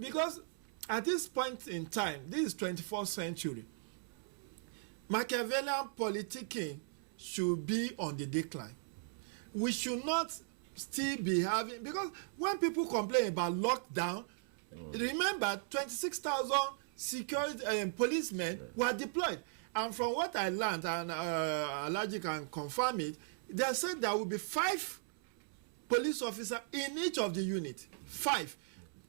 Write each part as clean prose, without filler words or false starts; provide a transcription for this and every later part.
because at this point in time, this is 21st century, Machiavellian politicking should be on the decline. We should not still be having, because when people complain about lockdown, remember 26,000 security policemen were deployed. And from what I learned, and Alhaji can confirm it, they said there will be 5 police officers in each of the units. 5.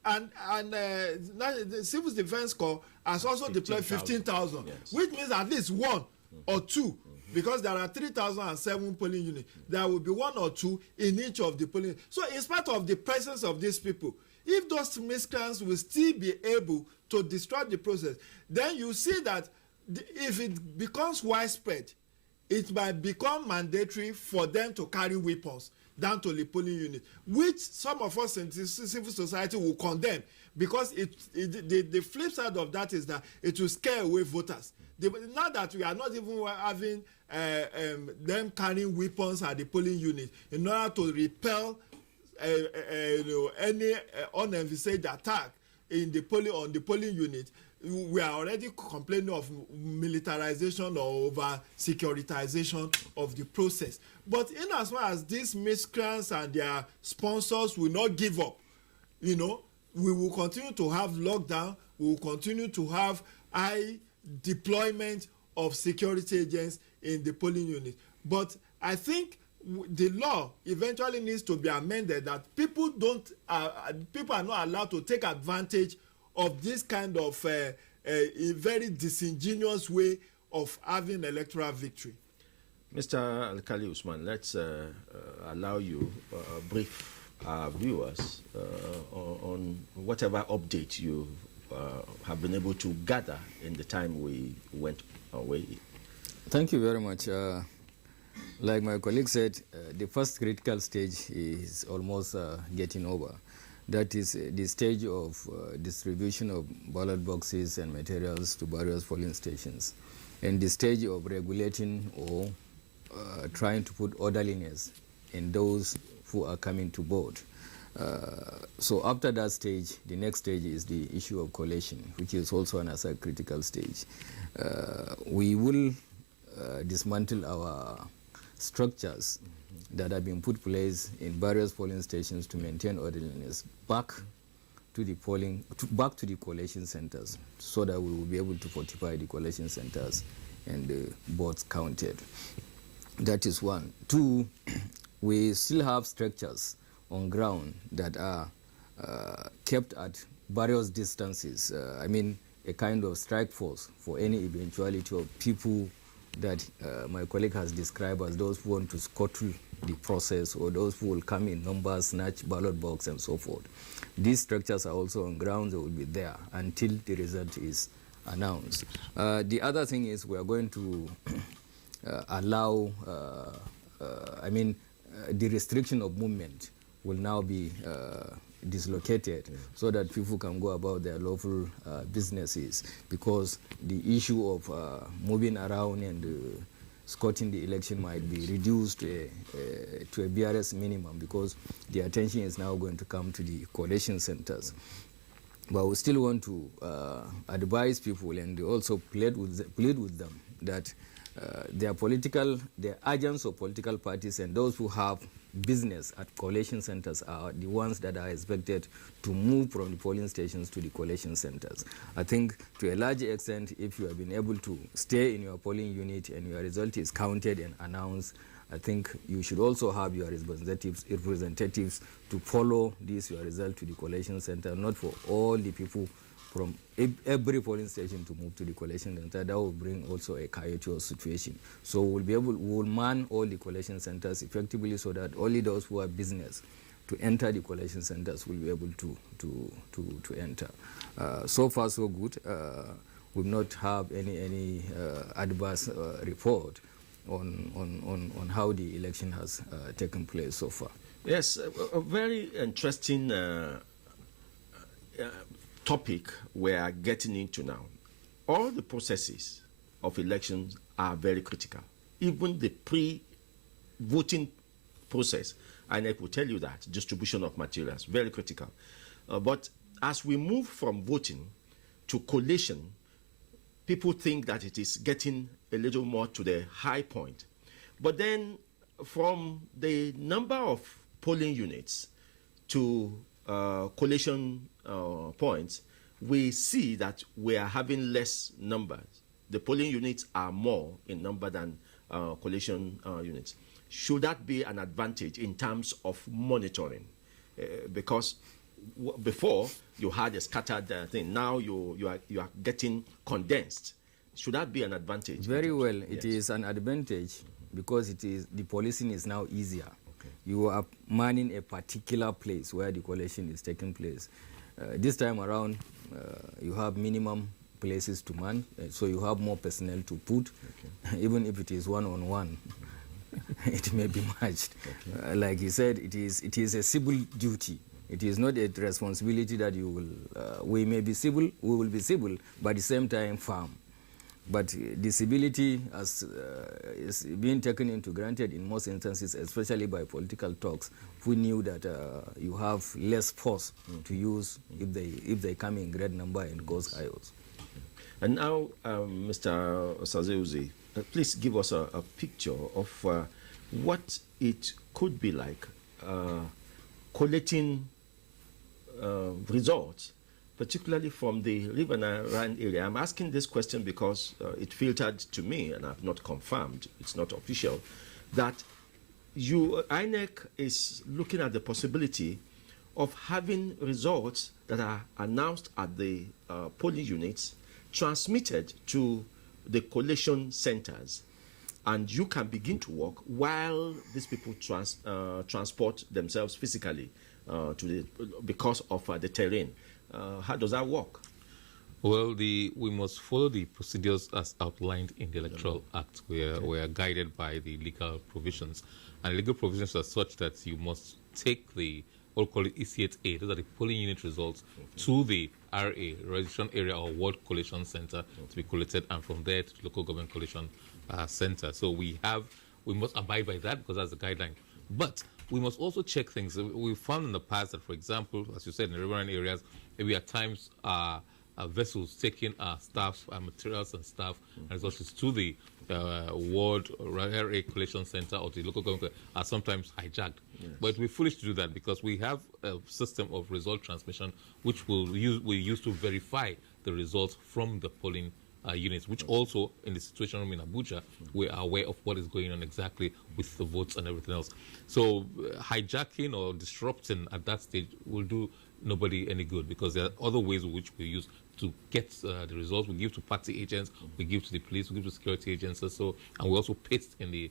And the Civil Defense Corps has also deployed 15,000, yes. Which means at least 1 or 2, because there are 3,007 polling units. There will be 1 or 2 in each of the polling. So in spite of the presence of these people, if those miscreants will still be able to destroy the process, then you see that if it becomes widespread, it might become mandatory for them to carry weapons down to the polling unit, which some of us in civil society will condemn, because the flip side of that is that it will scare away voters. Now that we are not even having them carrying weapons at the polling unit in order to repel any unenvisaged attack in the polling unit, we are already complaining of militarization or over securitization of the process. But in as much as these miscreants and their sponsors will not give up, we will continue to have lockdown, we will continue to have high deployment of security agents in the polling unit. But I think the law eventually needs to be amended that people are not allowed to take advantage of this kind of a very disingenuous way of having electoral victory. Mr. Alkali Usman, let's allow you brief our viewers on whatever update you have been able to gather in the time we went away. Thank you very much. Like my colleague said, the first critical stage is almost getting over. That is the stage of distribution of ballot boxes and materials to various polling stations, and the stage of regulating or trying to put orderliness in those who are coming to vote. So after that stage, the next stage is the issue of collation, which is also another critical stage. We will dismantle our structures that have been put in place in various polling stations to maintain orderliness back to the collation centers, so that we will be able to fortify the collation centers and the votes counted. That is one. 2, we still have structures on ground that are kept at various distances. A kind of strike force for any eventuality of people that my colleague has described as those who want to scuttle the process, or those who will come in numbers, snatch ballot box, and so forth. These structures are also on ground. They will be there until the result is announced. The other thing is we are going to allow, the restriction of movement will now be dislocated, so that people can go about their lawful businesses, because the issue of moving around and scouting the election might be reduced to a BRS minimum, because the attention is now going to come to the collation centers. But we still want to advise people and also plead with them that the agents of political parties and those who have business at collation centers are the ones that are expected to move from the polling stations to the collation centers. I think to a large extent, if you have been able to stay in your polling unit and your result is counted and announced, I think you should also have your representatives to follow your result to the collation center, not for all the people from every polling station to move to the collation center. That will bring also a chaotic situation. So we'll man all the collation centers effectively, so that only those who have business to enter the collation centers will be able to enter. So far, so good. We've not have any adverse report on how the election has taken place so far. Yes, a very interesting topic we are getting into now. All the processes of elections are very critical. Even the pre-voting process, and I will tell you that, distribution of materials, very critical. But as we move from voting to collation, people think that it is getting a little more to the high point. But then from the number of polling units to collation points, we see that we are having less numbers. The polling units are more in number than collation units. Should that be an advantage in terms of monitoring? Because before you had a scattered thing, now you are getting condensed. Should that be an advantage? Very well, it is an advantage because the policing is now easier. Okay. You are manning a particular place where the collation is taking place. This time around, you have minimum places to man, so you have more personnel to put, even if it is one-on-one. It may be matched. Okay. Like he said, it is a civil duty. It is not a responsibility that you will, we may be civil, we will be civil, but at the same time firm. But disability is being taken into granted in most instances, especially by political talks, who knew that you have less force to use if they come in great number and cause chaos. And now, Mr. Osazeuzi, please give us a picture of what it could be like collecting results, particularly from the River Rand area. I'm asking this question because it filtered to me, and I've not confirmed, it's not official, that INEC is looking at the possibility of having results that are announced at the polling units transmitted to the collation centers, and you can begin to work while these people transport themselves physically because of the terrain. How does that work? Well, we must follow the procedures as outlined in the Electoral Act. We are guided by the legal provisions, and legal provisions are such that you must take the what we call it EC8A, those are the polling unit results, to the RA, Registration Area or Ward Collation Center, to be collected, and from there to the Local Government Collation Center. So we must abide by that because that's the guideline. But we must also check things. We've found in the past that, for example, as you said, in the riverine areas, maybe at times vessels taking staff, materials and staff and resources to the ward or area collation center or the local government are sometimes hijacked. Yes. But we're foolish to do that because we have a system of result transmission which we use to verify the results from the polling units, which also, in the situation room in Abuja, we are aware of what is going on exactly with the votes and everything else. So hijacking or disrupting at that stage will do nobody any good because there are other ways in which we use to get the results. We give to party agents, we give to the police, we give to security agents, and we also paste in the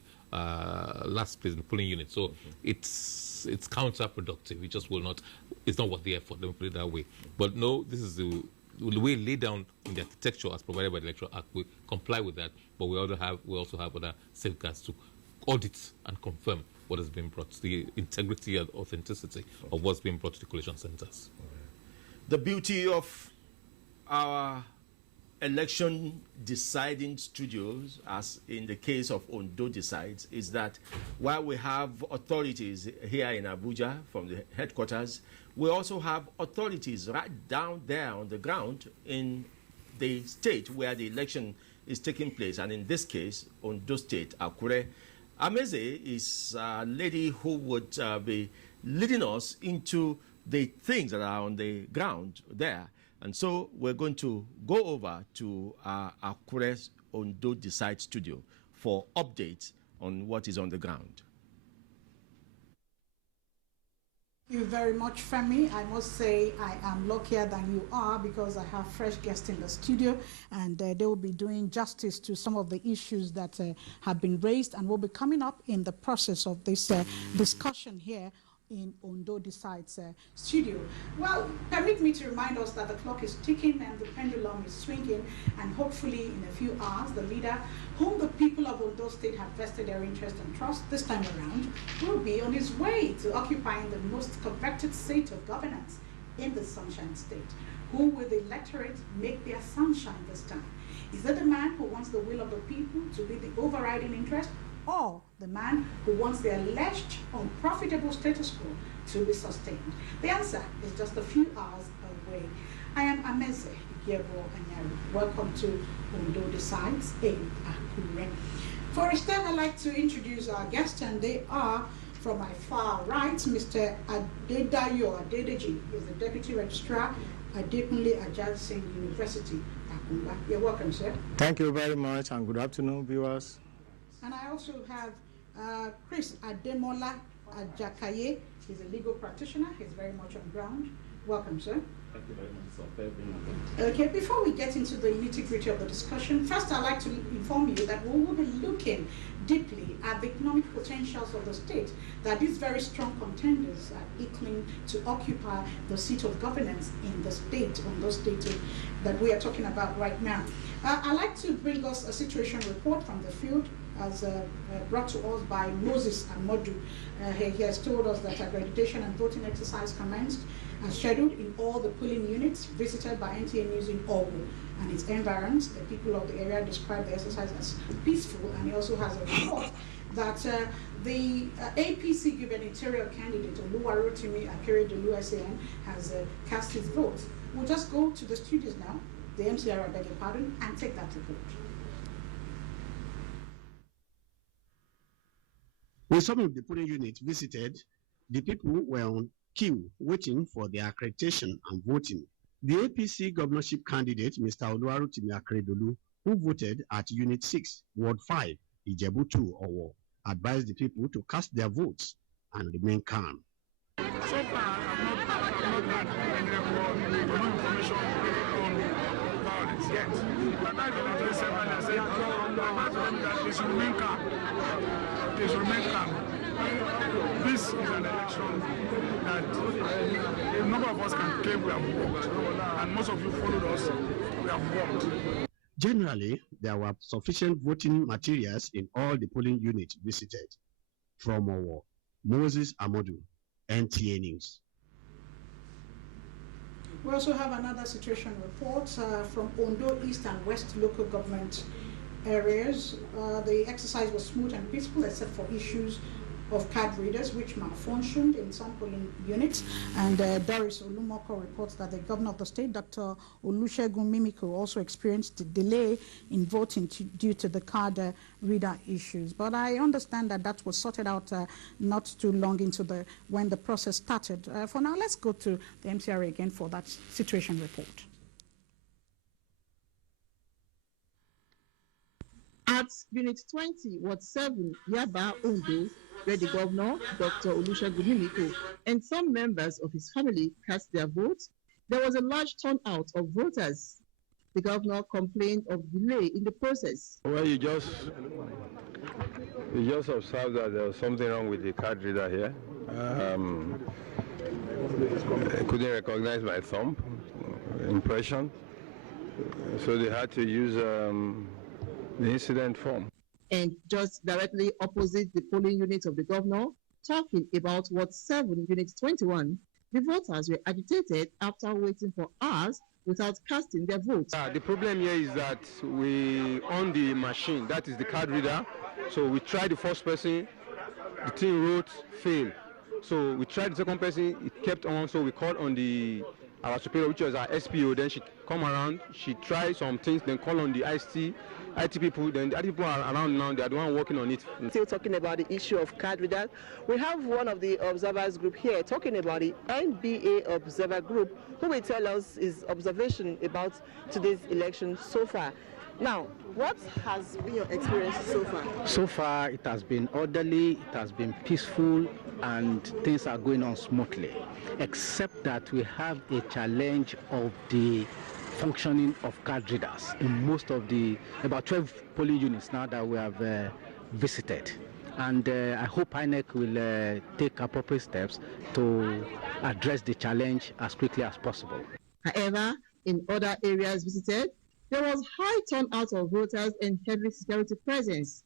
last place in the polling unit. So it's counterproductive. It just will not. It's not worth the effort. Let me put it that way. But no, this is the way laid down in the architecture as provided by the Electoral Act. We comply with that, but we also have other safeguards to audit and confirm what has been brought, the integrity and authenticity of what's being brought to the collation centers. The beauty of our election deciding studios, as in the case of Ondo Decides, is that while we have authorities here in Abuja from the headquarters, we also have authorities right down there on the ground in the state where the election is taking place, and in this case, Ondo State, Akure. Ameze is a lady who would be leading us into the things that are on the ground there. And so we're going to go over to Akure's Ondo Decide studio for updates on what is on the ground. Thank you very much, Femi. I must say I am luckier than you are because I have fresh guests in the studio, and they will be doing justice to some of the issues that have been raised and will be coming up in the process of this discussion here in Ondo Decides studio. Well, permit me to remind us that the clock is ticking and the pendulum is swinging, and hopefully in a few hours, the leader whom the people of Ondo State have vested their interest and trust this time around will be on his way to occupying the most coveted seat of governance in the Sunshine State. Who will the electorate make their sunshine this time? Is it the man who wants the will of the people to be the overriding interest, or the man who wants the alleged unprofitable status quo to be sustained? The answer is just a few hours away. way. I am Ameze Igiebo Anyari. Welcome to Ondo Decides in Akure. For a start, I'd like to introduce our guests, and they are from my far right, Mr. Adedayo Adedeji, who is the Deputy Registrar at Adekunle Ajasin University, Akumba. You're welcome, sir. Thank you very much, and good afternoon, viewers. And I also have Chris Ademola Ajakaye. He's a legal practitioner. He's very much on ground. Welcome, sir. Thank you very much, sir, for having me. Okay, before we get into the nitty-gritty of the discussion, first I'd like to inform you that we will be looking deeply at the economic potentials of the state, that these very strong contenders are equaling to occupy the seat of governance in the state, on those states that we are talking about right now. I'd like to bring us a situation report from the field, as brought to us by Moses Amodu. He has told us that accreditation and voting exercise commenced as scheduled in all the polling units visited by NTA News in Ondo and its environs. The people of the area described the exercise as peaceful, and he also has a report that the APC gubernatorial candidate Oluwarotimi Akeredolu SAN has cast his vote. We'll just go to the studios now, the MCR, I beg your pardon, and take that report. When some of the polling units visited, the people were on queue waiting for their accreditation and voting. The APC governorship candidate, Mr. Oluwarotimi Akeredolu, who voted at Unit 6, Ward 5, Ijebu 2, Owo, advised the people to cast their votes and remain calm. So far, I've not had any information on violence yet. But I've been addressed several times. That they should remain calm. They should remain calm. This is an election that a number of us can claim we have worked, and most of you followed us. We have worked. Generally, there were sufficient voting materials in all the polling units visited. From Owo, Moses Amodu, NTA News. We also have another situation report from Ondo East and West local government areas. The exercise was smooth and peaceful except for issues of card readers which malfunctioned in some polling units. And Doris Olumoko reports that the governor of the state, Dr. Olusegun Mimiko, also experienced a delay in voting due to the card reader issues. But I understand that that was sorted out not too long into when the process started. For now, let's go to the MCRA again for that situation report. At Unit 20, Ward 7, Yaba, Ondo, where the governor, Dr. Olusegun Mimiko, and some members of his family cast their votes, there was a large turnout of voters. The governor complained of delay in the process. Well, you just observed that there was something wrong with the card reader here. I couldn't recognize my thumb impression, so they had to use the incident form. And just directly opposite the polling unit of the governor, talking about Ward 7, Unit 21, the voters were agitated after waiting for hours without casting their votes. The problem here is that we on the machine, that is the card reader, so we tried the first person, the thing wrote fail. So we tried the second person, it kept on, so we called on our superior, which was our SPO, then she come around, she tried some things, then call on the IT people, then the IT people are around now, they are the one working on it. Still talking about the issue of card readers, we have one of the observers group here talking about the NBA Observer Group, who will tell us his observation about today's election so far. Now, what has been your experience so far? So far, it has been orderly, it has been peaceful, and things are going on smoothly, except that we have a challenge of the functioning of card readers in most of about 12 polling units now that we have visited. And I hope INEC will take appropriate steps to address the challenge as quickly as possible. However, in other areas visited, there was high turnout of voters and heavy security presence.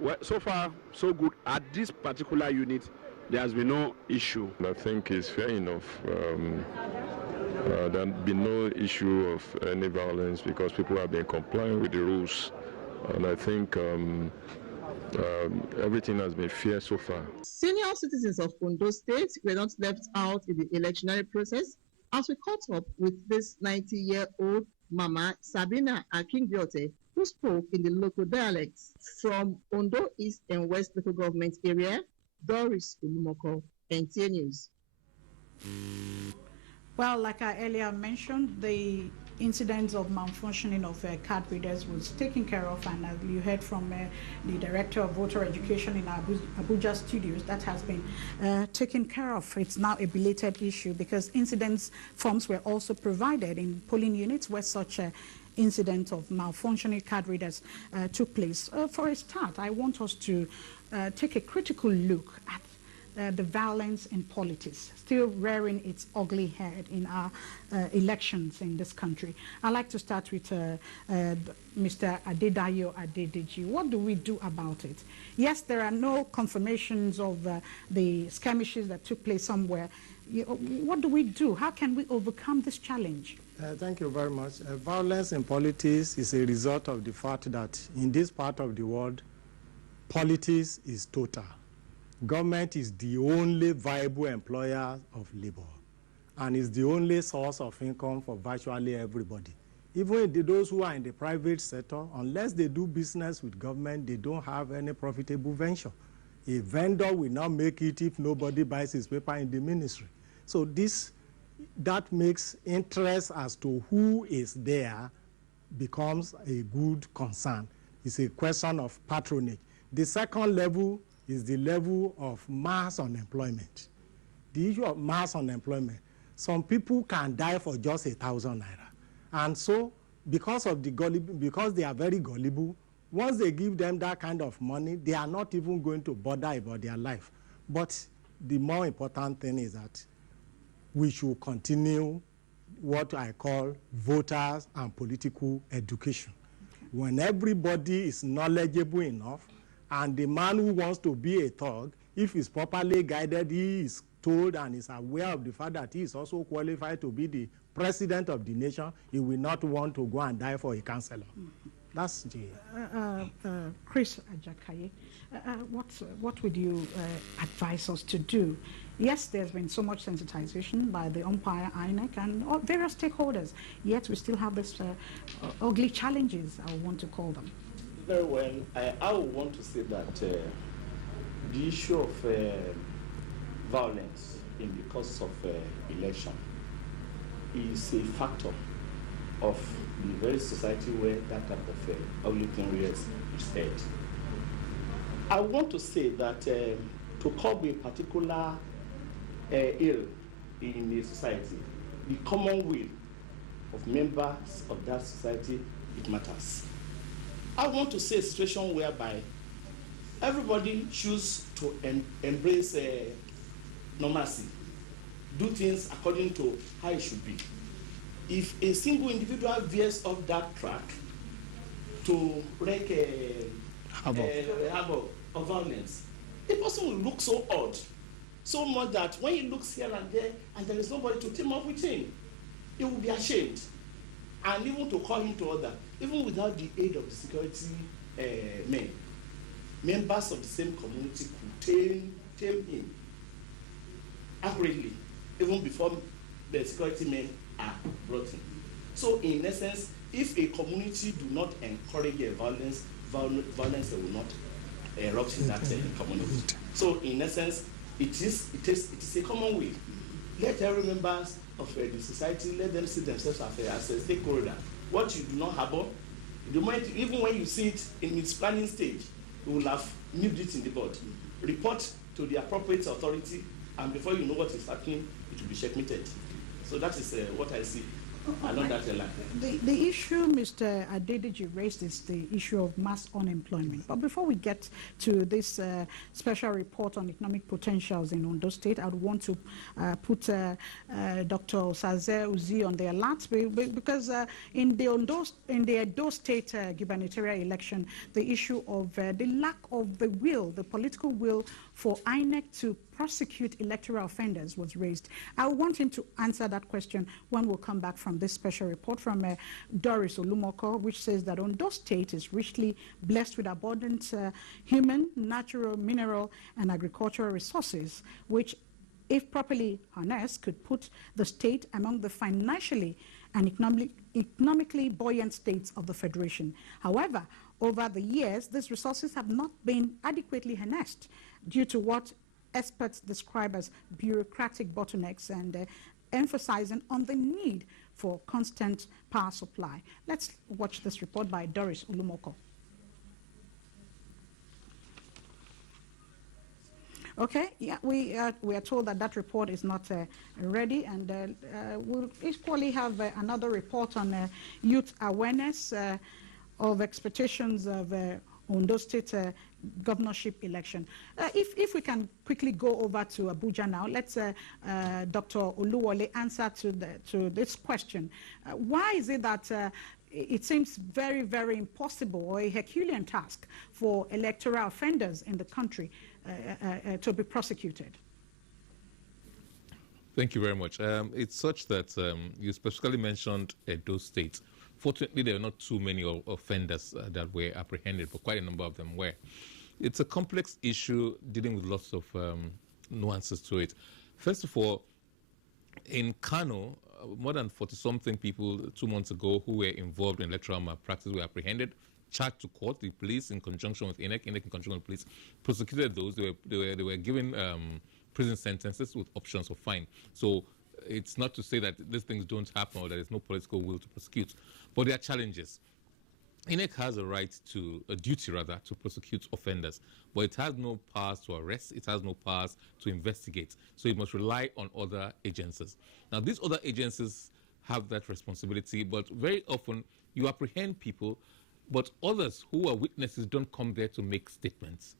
Well, so far, so good. At this particular unit, there has been no issue. I think it's fair enough. There has been no issue of any violence because people have been complying with the rules. And I think everything has been fair so far. Senior citizens of Ondo State were not left out in the electionary process. As we caught up with this 90-year-old Mama Sabina Akingyote, who spoke in the local dialects from Ondo East and West local government area, Doris Ulumoko, NTA News. Well, like I earlier mentioned, the incidents of malfunctioning of card readers was taken care of, and as you heard from the Director of Voter Education in Abuja studios, that has been taken care of. It's now a belated issue because incidents forms were also provided in polling units where such incident of malfunctioning card readers took place. For a start, I want us to take a critical look at the violence in politics, still rearing its ugly head in our elections in this country. I'd like to start with Mr. Adedayo Adedeji. What do we do about it? Yes, there are no confirmations of the skirmishes that took place somewhere. What do we do? How can we overcome this challenge? Thank you very much. Violence in politics is a result of the fact that in this part of the world, politics is total. Government is the only viable employer of labor and is the only source of income for virtually everybody. Even those who are in the private sector, unless they do business with government, they don't have any profitable venture. A vendor will not make it if nobody buys his paper in the ministry. So that makes interest as to who is there becomes a good concern. It's a question of patronage. The second level is the level of mass unemployment. The issue of mass unemployment, some people can die for just 1,000 naira. And so, because they are very gullible, once they give them that kind of money, they are not even going to bother about their life. But the more important thing is that we should continue what I call voters and political education. When everybody is knowledgeable enough, and the man who wants to be a thug, if he's properly guided, he is told and is aware of the fact that he is also qualified to be the president of the nation, he will not want to go and die for a councillor. That's the... Chris Ajakaye, what would you advise us to do? Yes, there's been so much sensitization by the umpire, INEC, and various stakeholders, yet we still have this ugly challenges, I want to call them. Very well. I would want to say that the issue of violence in the course of election is a factor of the very society where that type of ugly thing is said. I want to say that to curb a particular ill in a society, the common will of members of that society, it matters. I want to see a situation whereby everybody choose to embrace normalcy, do things according to how it should be. If a single individual veers off that track to wreak havoc of violence, the person will look so odd, so much that when he looks here and there is nobody to team up with him, he will be ashamed, and even to call him to order. Even without the aid of the security men, members of the same community could tame him accurately, even before the security men are brought in. So in essence, if a community do not encourage violence will not erupt in that community. So in essence, it is a common will. Let every members of the society, let them see themselves as a stakeholder. What you do not harbor, even when you see it in its planning stage, you will have nipped it in the bud. Report to the appropriate authority, and before you know what is happening, it will be checkmated. So that is what I see. The issue Mr. Adedeji raised is the issue of mass unemployment. But before we get to this special report on economic potentials in Ondo State, I would want to put Dr. Osaze Uzi on the alert because in the Edo State gubernatorial election, the issue of the lack of the will, the political will for INEC to prosecute electoral offenders was raised. I want him to answer that question when we'll come back from this special report from Doris Ulumoko, which says that Ondo State is richly blessed with abundant human, natural, mineral, and agricultural resources, which if properly harnessed, could put the state among the financially and economically buoyant states of the Federation. However, over the years, these resources have not been adequately harnessed due to what experts describe as bureaucratic bottlenecks and emphasizing on the need for constant power supply. Let's watch this report by Doris Ulumoko. Okay, yeah, we are told that that report is not ready, and we'll equally have another report on youth awareness of expectations of Ondo State governorship election. If we can quickly go over to Abuja now, let's Dr. Oluwole answer to this question. Why is it that it seems very, very impossible or a Herculean task for electoral offenders in the country to be prosecuted? Thank you very much. It's such that you specifically mentioned those states. Fortunately, there are not too many offenders that were apprehended, but quite a number of them were. It's a complex issue dealing with lots of nuances to it. First of all, in Kano, more than 40-something people 2 months ago who were involved in electoral malpractice were apprehended, charged to court. The police, in conjunction with INEC in conjunction with the police, prosecuted those. They were given prison sentences with options of fine. So it's not to say that these things don't happen or there is no political will to prosecute, but there are challenges. INEC has a duty to prosecute offenders, but it has no powers to arrest, it has no powers to investigate, so it must rely on other agencies. Now, these other agencies have that responsibility, but very often you apprehend people, but others who are witnesses don't come there to make statements.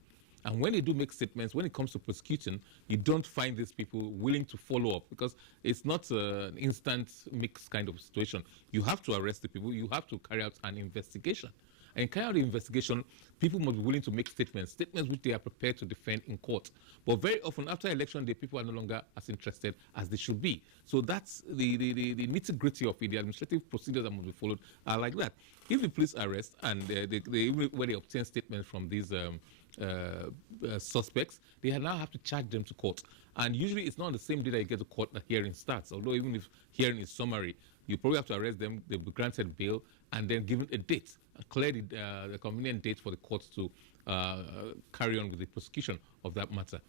And when they do make statements, when it comes to prosecuting, you don't find these people willing to follow up, because it's not an instant mix kind of situation. You have to arrest the people, you have to carry out an investigation. And carry out the investigation, people must be willing to make statements which they are prepared to defend in court. But very often after election day, people are no longer as interested as they should be. So that's the nitty-gritty of it. The administrative procedures that must be followed are like that. If the police arrest and when they obtain statements from these suspects, they now have to charge them to court. And usually it's not on the same day that you get to court that hearing starts. Although even if hearing is summary, you probably have to arrest them, they'll be granted bail, and then given a date, clear the convenient date for the courts to carry on with the prosecution of that matter.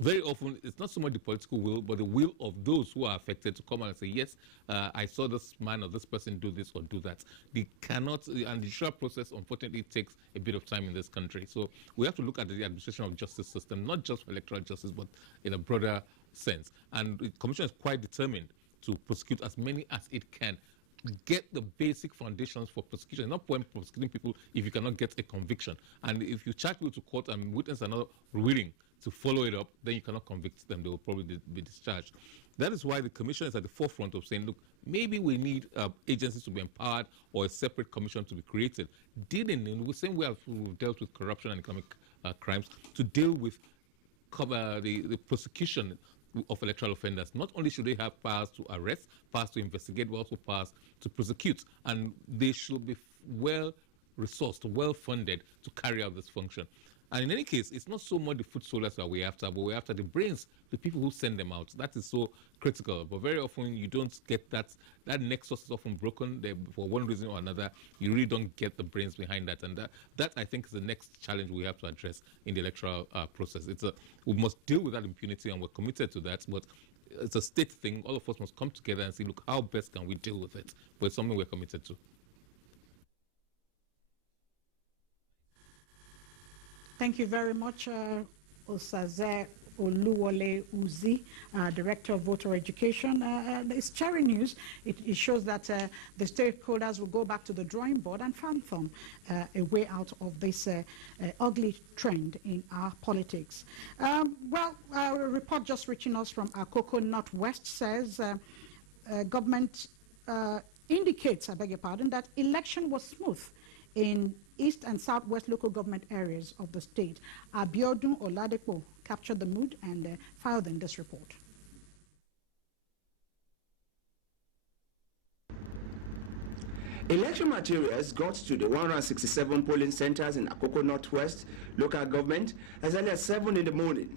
Very often, it's not so much the political will, but the will of those who are affected to come out and say, yes, I saw this man or this person do this or do that. They cannot, and the judicial process, unfortunately, takes a bit of time in this country. So we have to look at the administration of justice system, not just for electoral justice, but in a broader sense. And the Commission is quite determined to prosecute as many as it can. Get the basic foundations for prosecution. Not point prosecuting people if you cannot get a conviction. And if you charge people to court and witnesses are not willing to follow it up, then you cannot convict them. They will probably be discharged. That is why the Commission is at the forefront of saying, look, maybe we need agencies to be empowered or a separate commission to be created, dealing in the same way as we've dealt with corruption and economic crimes, to deal with the prosecution of electoral offenders. Not only should they have powers to arrest, powers to investigate, but also powers to prosecute. And they should be well-resourced, well-funded to carry out this function. And in any case, it's not so much the foot soldiers that we're after, but we're after the brains, the people who send them out. That is so critical. But very often you don't get that. That nexus is often broken. For one reason or another, you really don't get the brains behind that. And that I think, is the next challenge we have to address in the electoral process. We must deal with that impunity, and we're committed to that. But it's a state thing. All of us must come together and say, look, how best can we deal with it? But it's something we're committed to. Thank you very much, Osaze Oluwole Uzi, Director of Voter Education. It's Cherry News. It shows that the stakeholders will go back to the drawing board and fathom a way out of this ugly trend in our politics. Well, a report just reaching us from Akoko Northwest says government indicates, I beg your pardon, that election was smooth in East and Southwest local government areas of the state. Abiodun Oladepo captured the mood and filed in this report. Election materials got to the 167 polling centers in Akoko Northwest local government as early as 7 in the morning.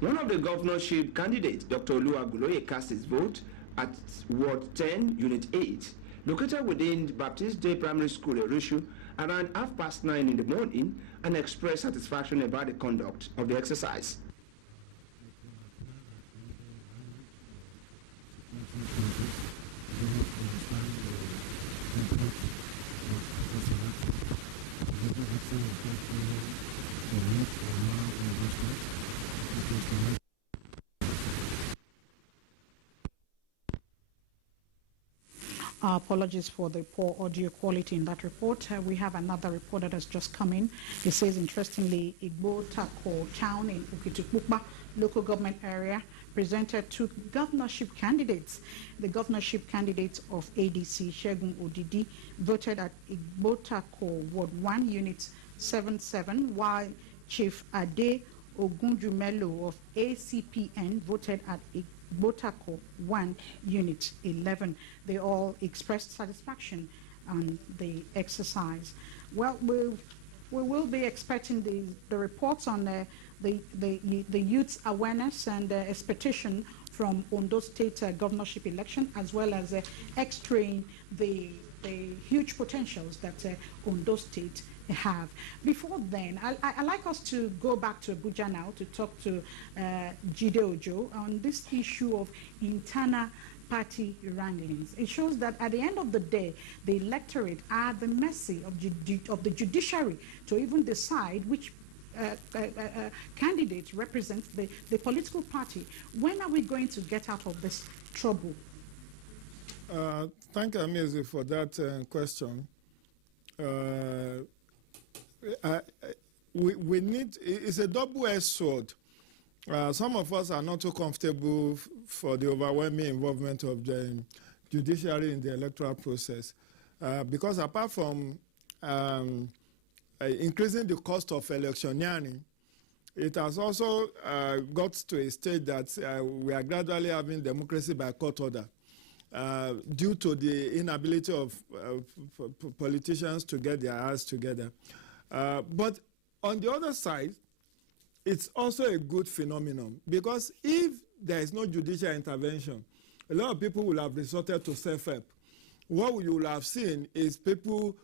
One of the governorship candidates, Dr. Oluwaguloye, cast his vote at Ward 10, Unit 8, located within Baptist Day Primary School, Erushu, around 9:30 in the morning, and expressed satisfaction about the conduct of the exercise. Apologies for the poor audio quality in that report. We have another report that has just come in. It says, interestingly, Igbo Tako town in Ukitukpukpa local government area presented two governorship candidates. The governorship candidate of ADC, Shegun Odidi, voted at Igbo Tako Ward 1, Unit 77, while Chief Ade Ogunjumelo of ACPN voted at Botako 1, Unit 11. They all expressed satisfaction on the exercise. Well, we will be expecting the reports on the youth awareness and expectation from Ondo State governorship election, as well as extraying the huge potentials that Ondo State have. Before then, I like us to go back to Abuja now to talk to Jide Ojo on this issue of internal party wranglings. It shows that at the end of the day, the electorate are at the mercy of the judiciary to even decide which candidate represents the political party. When are we going to get out of this trouble? Thank you, Amazi, for that question. We need, it's a double-edged sword. Some of us are not too comfortable for the overwhelming involvement of the judiciary in the electoral process, because apart from increasing the cost of electioneering, it has also got to a stage that we are gradually having democracy by court order, due to the inability of politicians to get their acts together. But on the other side, it's also a good phenomenon, because if there is no judicial intervention, a lot of people will have resorted to self-help. What you will have seen is people,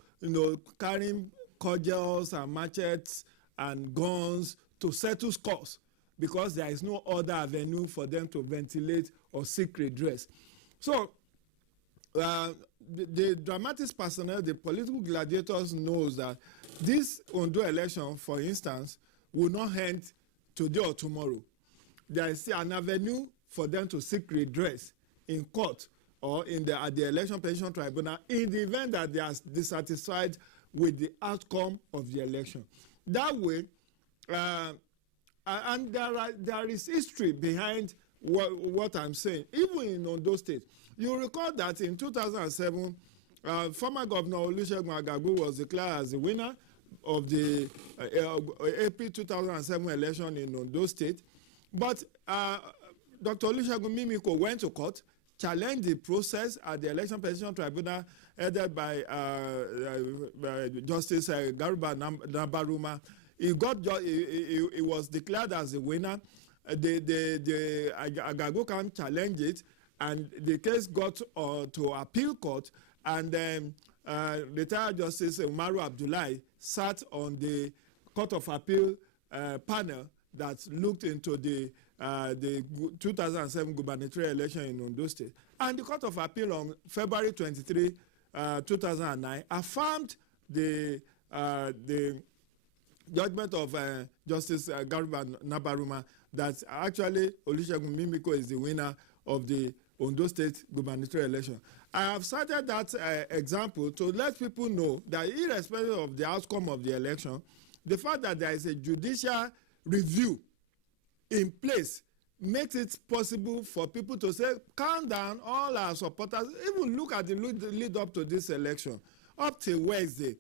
carrying cudgels and machetes and guns to settle scores, because there is no other avenue for them to ventilate or seek redress. So the dramatic personnel, the political gladiators, knows that this Ondo election, for instance, will not end today or tomorrow. There is still an avenue for them to seek redress in court or at the Election Petition Tribunal in the event that they are dissatisfied with the outcome of the election. That way, and there is history behind what I'm saying. Even in Ondo State, you recall that in 2007, former Governor Olusegun Agagu was declared as the winner of the April 2007 election in Ondo State. But Dr. Olusegun Mimiko went to court, challenged the process at the Election Petition Tribunal headed by Justice Garuba Nabaruma. He was declared as the winner. The Agagu can challenge it, and the case got to appeal court, and then retired Justice Umaru Abdullahi sat on the Court of Appeal panel that looked into the 2007 gubernatorial election in Ondo State. And the Court of Appeal on February 23, 2009 affirmed the judgment of Justice Garuba Nabaruma that actually Olusegun Mimiko is the winner of the Ondo State gubernatorial election. I have cited that example to let people know that irrespective of the outcome of the election, the fact that there is a judicial review in place makes it possible for people to say, calm down, all our supporters, even look at the lead up to this election. Up till Wednesday,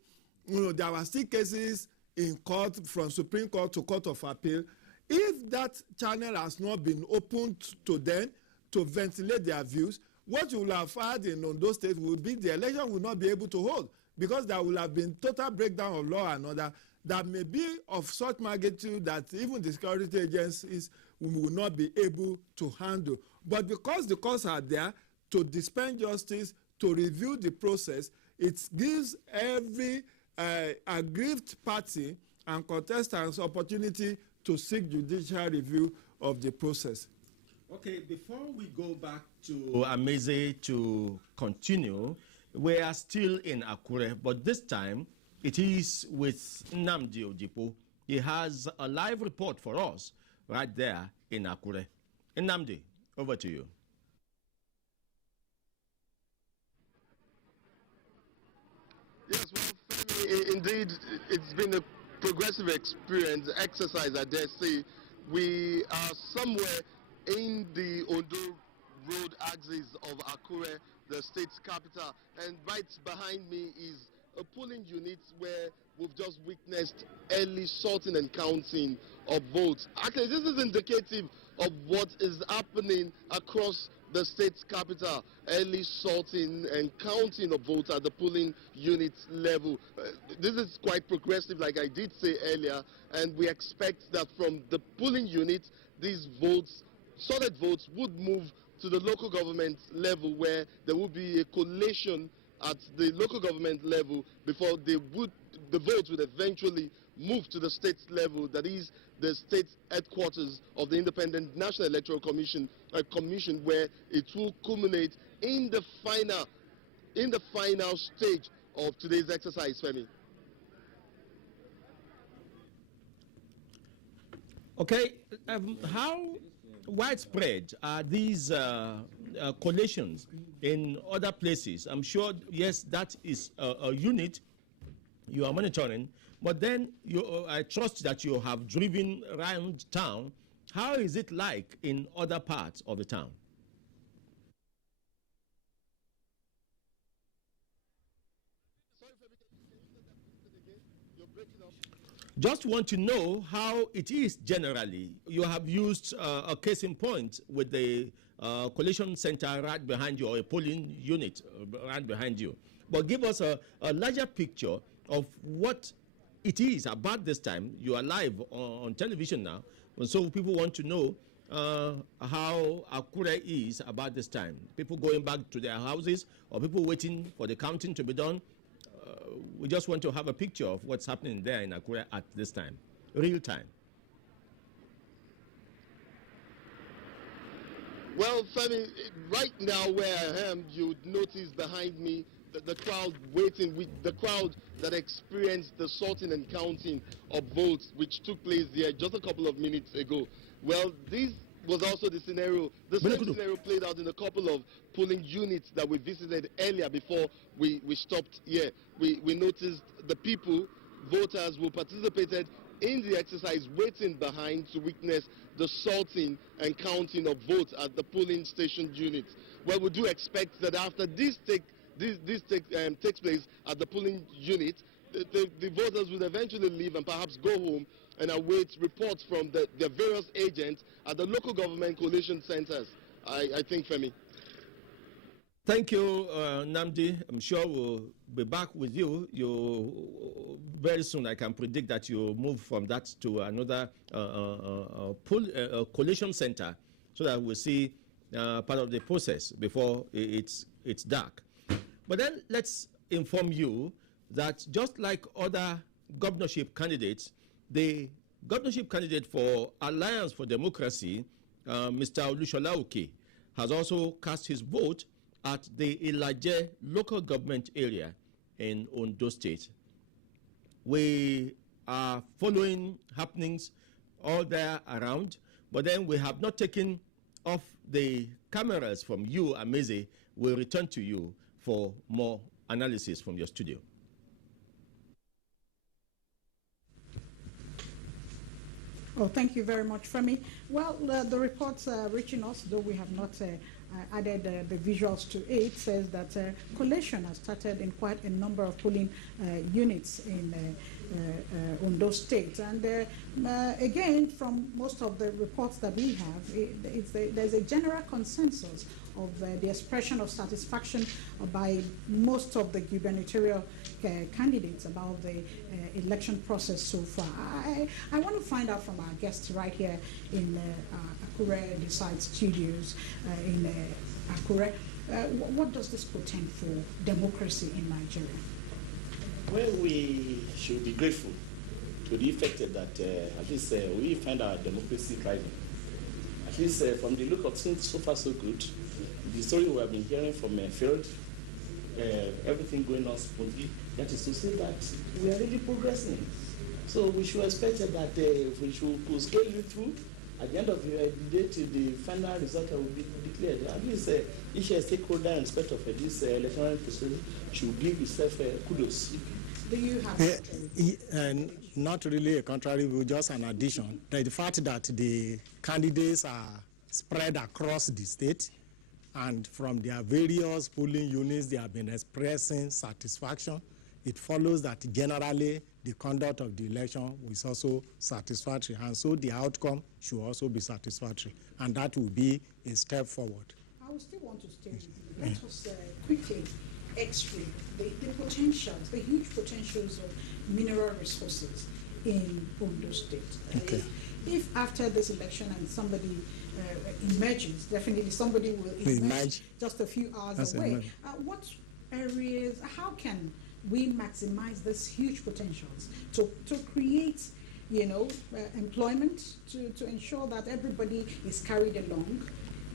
there were still cases in court, from Supreme Court to Court of Appeal. If that channel has not been opened to them to ventilate their views, what you will have had in Ondo State will be the election will not be able to hold, because there will have been total breakdown of law and order that may be of such magnitude that even the security agencies we will not be able to handle. But because the courts are there to dispense justice, to review the process, it gives every aggrieved party and contestants opportunity to seek judicial review of the process. Okay, before we go back to Ameze to continue, we are still in Akure, but this time it is with Nnamdi Odipo. He has a live report for us right there in Akure. Nnamdi, over to you. Yes, well, Femi, indeed, it's been a progressive exercise, I dare say. We are somewhere in the Ondo road axis of Akure, the state's capital, and right behind me is a polling unit where we've just witnessed early sorting and counting of votes. Actually, this is indicative of what is happening across the state's capital, early sorting and counting of votes at the polling unit level. This is quite progressive, like I did say earlier, and we expect that from the polling unit, these votes, sorted votes, would move to the local government level, where there would be a collation at the local government level before the votes would eventually move to the state level, that is the state headquarters of the Independent National Electoral Commission, where it will culminate in the final stage of today's exercise, Femi. Okay, how widespread are these collations in other places? I'm sure, yes, that is a unit you are monitoring, but then I trust that you have driven around town. How is it like in other parts of the town? Just want to know how it is generally. You have used a case in point with the collation center right behind you, or a polling unit right behind you. But give us a larger picture of what it is about this time. You are live on television now, and so people want to know how Akure is about this time. People going back to their houses, or people waiting for the counting to be done. We just want to have a picture of what's happening there in Akure at this time, real time. Well, Femi, right now where I am, you would notice behind me the crowd waiting, with the crowd that experienced the sorting and counting of votes, which took place here just a couple of minutes ago. Well, this was also the scenario. The same scenario played out in a couple of polling units that we visited earlier before we stopped here. We noticed the people, voters who participated in the exercise, waiting behind to witness the sorting and counting of votes at the polling station units. Well, we do expect that after this takes place at the polling unit, the voters will eventually leave and perhaps go home and await reports from the various agents at the local government collation centers, I think, Femi. Thank you, Nnamdi. I'm sure we'll be back with you. Very soon, I can predict that you'll move from that to another collation center, so that we'll see part of the process before it's dark. But then let's inform you that just like other governorship candidates, the governorship candidate for Alliance for Democracy, Mr. Olushola Oke, has also cast his vote at the Ilaje local government area in Ondo State. We are following happenings all there around, but then we have not taken off the cameras from you, Ameze. We'll return to you for more analysis from your studio. Oh, thank you very much, Femi. Well, the reports reaching us, though we have not added the visuals to it, says that collation has started in quite a number of polling units in Ondo State. And again, from most of the reports that we have, there's a general consensus of the expression of satisfaction by most of the gubernatorial candidates about the election process so far. I want to find out from our guests right here in Akure Decide Studios in Akure, what does this portend for democracy in Nigeria? Well, we should be grateful to the effect that at least we find our democracy thriving. At least from the look of things, so far so good. The story we have been hearing from field, everything going on smoothly. That is to say that we are really progressing. So we should expect that we should scale it through. At the end of the day, the final result will be declared. At least each stakeholder in respect of this electoral process should give itself kudos. Do you have not really a contrary view, just an addition. The fact that the candidates are spread across the state, and from their various polling units, they have been expressing satisfaction. It follows that generally the conduct of the election is also satisfactory, and so the outcome should also be satisfactory, and that will be a step forward. I will still want to stay with you. Let us quickly x-ray the potentials, the huge potentials of mineral resources in Ondo State. Okay. If after this election and somebody emerges, definitely somebody will emerge just a few hours away. What areas, how can we maximize these huge potentials to create, employment, to ensure that everybody is carried along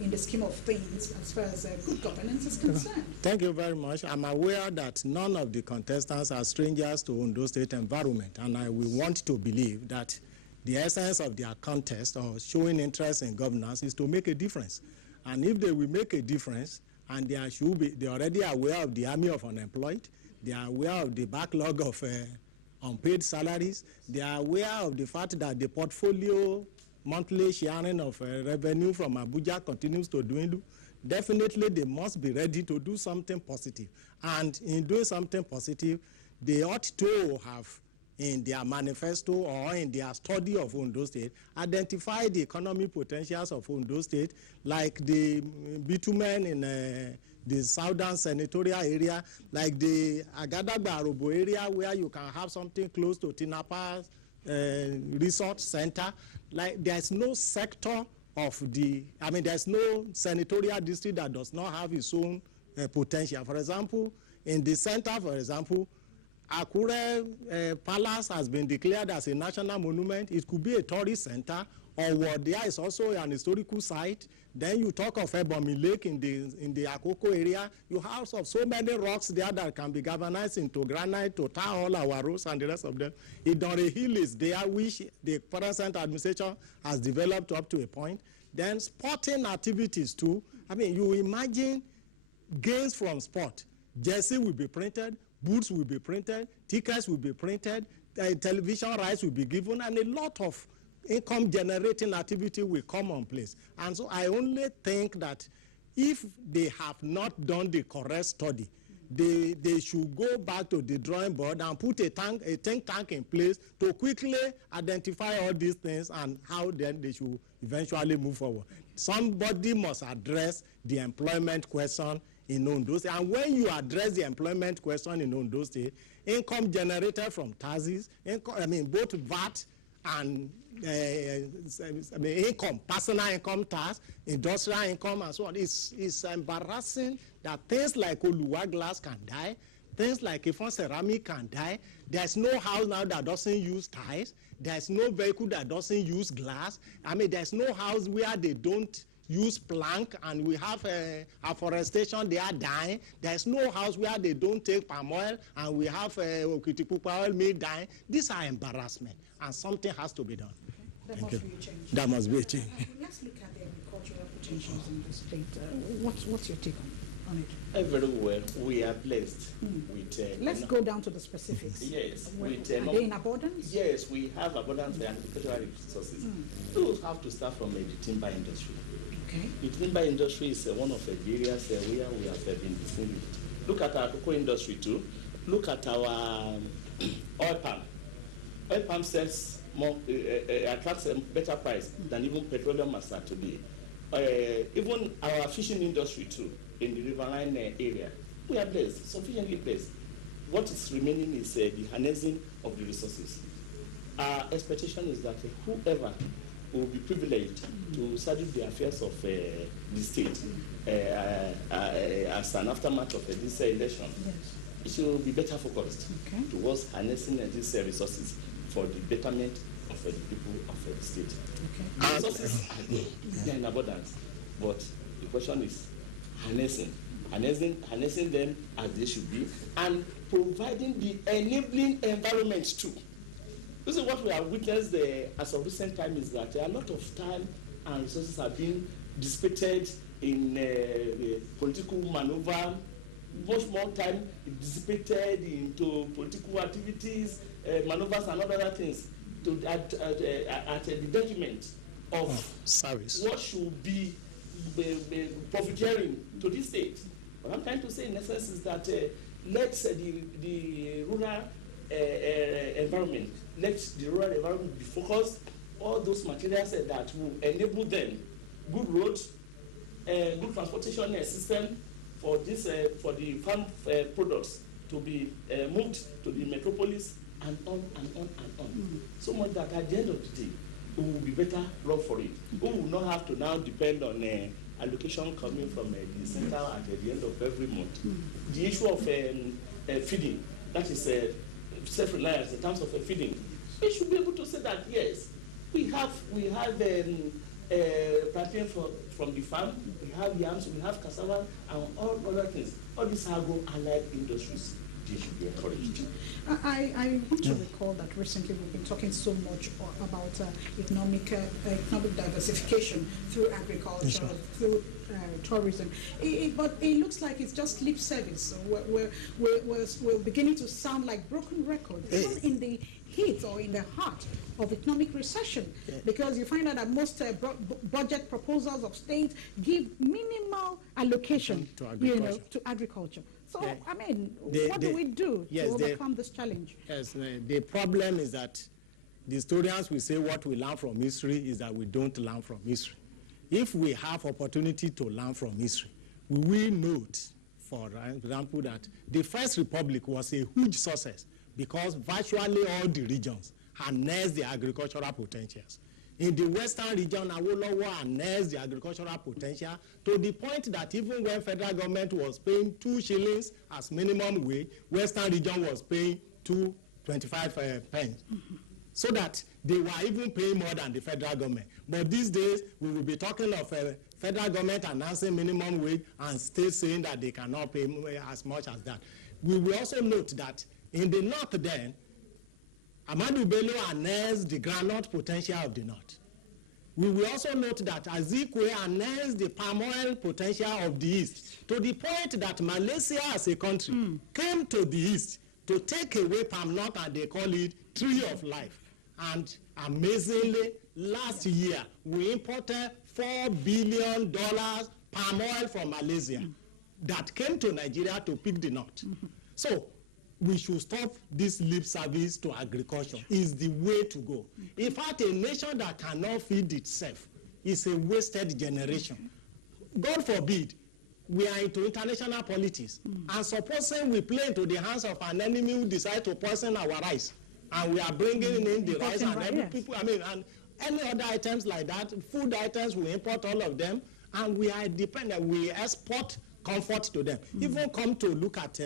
in the scheme of things as far as good governance is concerned? Thank you very much. I'm aware that none of the contestants are strangers to Ondo State environment, and I will want to believe that the essence of their contest or showing interest in governance is to make a difference. And if they will make a difference, and they're already aware of the army of unemployed, they are aware of the backlog of unpaid salaries, they are aware of the fact that the portfolio monthly sharing of revenue from Abuja continues to dwindle, definitely they must be ready to do something positive. And in doing something positive, they ought to have, in their manifesto or in their study of Ondo State, identify the economic potentials of Ondo State, like the bitumen in the southern senatorial area, like the Agadagba Arobo area, where you can have something close to Tinapa Resort Center. Like, there's no sector of there's no senatorial district that does not have its own potential. For example, in the center, for example, Akure Palace has been declared as a national monument. It could be a tourist center, or what there is also an historical site. Then you talk of Ebomi Lake in the Akoko area. You have so many rocks there that can be galvanized into granite to tar all our roads and the rest of them. Idore Hill is there, which the present administration has developed up to a point. Then sporting activities too. I mean, you imagine gains from sport. Jersey will be printed, boots will be printed, tickets will be printed, television rights will be given, and a lot of income generating activity will come on place. And so I only think that if they have not done the correct study, they should go back to the drawing board and put a think tank in place to quickly identify all these things and how then they should eventually move forward. Somebody must address the employment question in Ondo State. And when you address the employment question in Ondo State, income generated from taxes, both VAT and income, personal income tax, industrial income, and so on. It's embarrassing that things like Oluwa glass can die, things like Ifon ceramic can die. There's no house now that doesn't use tiles. There's no vehicle that doesn't use glass. There's no house where they don't use plank, and we have afforestation, they are dying. There's no house where they don't take palm oil, and we have Okitipupa oil made dying. These are embarrassment, and something has to be done. There must be a change. There must be a change. Let's look at the agricultural potentials in the state. What's your take on it? Very well. We are blessed with... Let's go down to the specifics. Yes. Are they in abundance? Yes, we have abundance of agricultural resources. Those have to start from the timber industry. Okay. The timber industry is one of the areas where we have been distinguished. Look at our cocoa industry too. Look at our oil palm. Oil palm sells more, attracts a better price than even petroleum as at today. Even our fishing industry too, in the riverine area, we are blessed, sufficiently blessed. what is remaining is the harnessing of the resources. Our expectation is that whoever will be privileged to study the affairs of the state as an aftermath of this election, it should be better focused towards harnessing these resources for the betterment of the people of the state. The resources are there, they are in abundance, but the question is harnessing them as they should be, and providing the enabling environment too. This is what we have witnessed as of recent time, is that a lot of time and resources are being dissipated in political maneuver. Much more time dissipated into political activities, maneuvers and other things at the detriment of service. What should be profiteering to this state. What I'm trying to say in essence is that let the rural environment, be focused. All those materials that will enable them good roads, good transportation system for this for the farm products to be moved to the metropolis, and on and on and on. So much that at the end of the day, we will be better off for it. We will not have to now depend on allocation coming from the center at the end of every month. The issue of feeding, that is self-reliance in terms of feeding, we should be able to say that yes, we have plantain from the farm, we have yams, we have cassava, and all other things. All these agro-allied industries, they should be encouraged. I want to recall that recently we've been talking so much about economic diversification through agriculture, through tourism. But it looks like it's just lip service. So we're beginning to sound like broken records, even in the heat or in the heart of economic recession, because you find out that most budget proposals of states give minimal allocation to agriculture. So, I mean, what do we do to overcome this challenge? Yes, the problem is that the historians will say what we learn from history is that we don't learn from history. If we have opportunity to learn from history, we will note, for example, that the First Republic was a huge success because virtually all the regions harnessed the agricultural potentials. In the western region, Awolowo harnessed the agricultural potential to the point that even when federal government was paying 2 shillings as minimum wage, western region was paying 2.25 pence. So that they were even paying more than the federal government. But these days, we will be talking of federal government announcing minimum wage and states saying that they cannot pay as much as that. We will also note that in the north then, Ahmadu Bello harnessed the groundnut potential of the north. We will also note that Azikwe harnessed the palm oil potential of the east, to the point that Malaysia as a country came to the east to take away palm nut, and they call it Tree of Life. And amazingly, last year, we imported $4 billion palm oil from Malaysia that came to Nigeria to pick the nut. So we should stop this lip service to agriculture. Is the way to go. In fact, a nation that cannot feed itself is a wasted generation. God forbid, we are into international politics. And supposing we play into the hands of an enemy who decides to poison our rice, and we are bringing in the rice and every people, I mean, and any other items like that, food items, we import all of them, and we are dependent. We export comfort to them. Even come to look at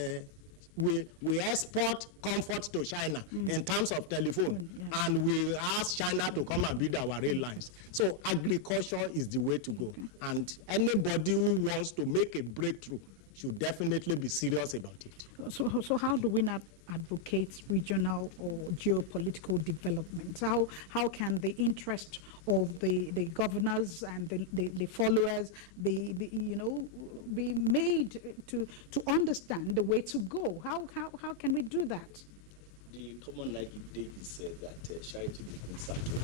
we export comfort to China in terms of telephone, and we ask China to come and build our rail lines. So agriculture is the way to go, and anybody who wants to make a breakthrough should definitely be serious about it. So how do we not advocate regional or geopolitical development? How can the interest of the governors and the followers be made to understand the way to go? How can we do that? The common idea is that charity begins at home.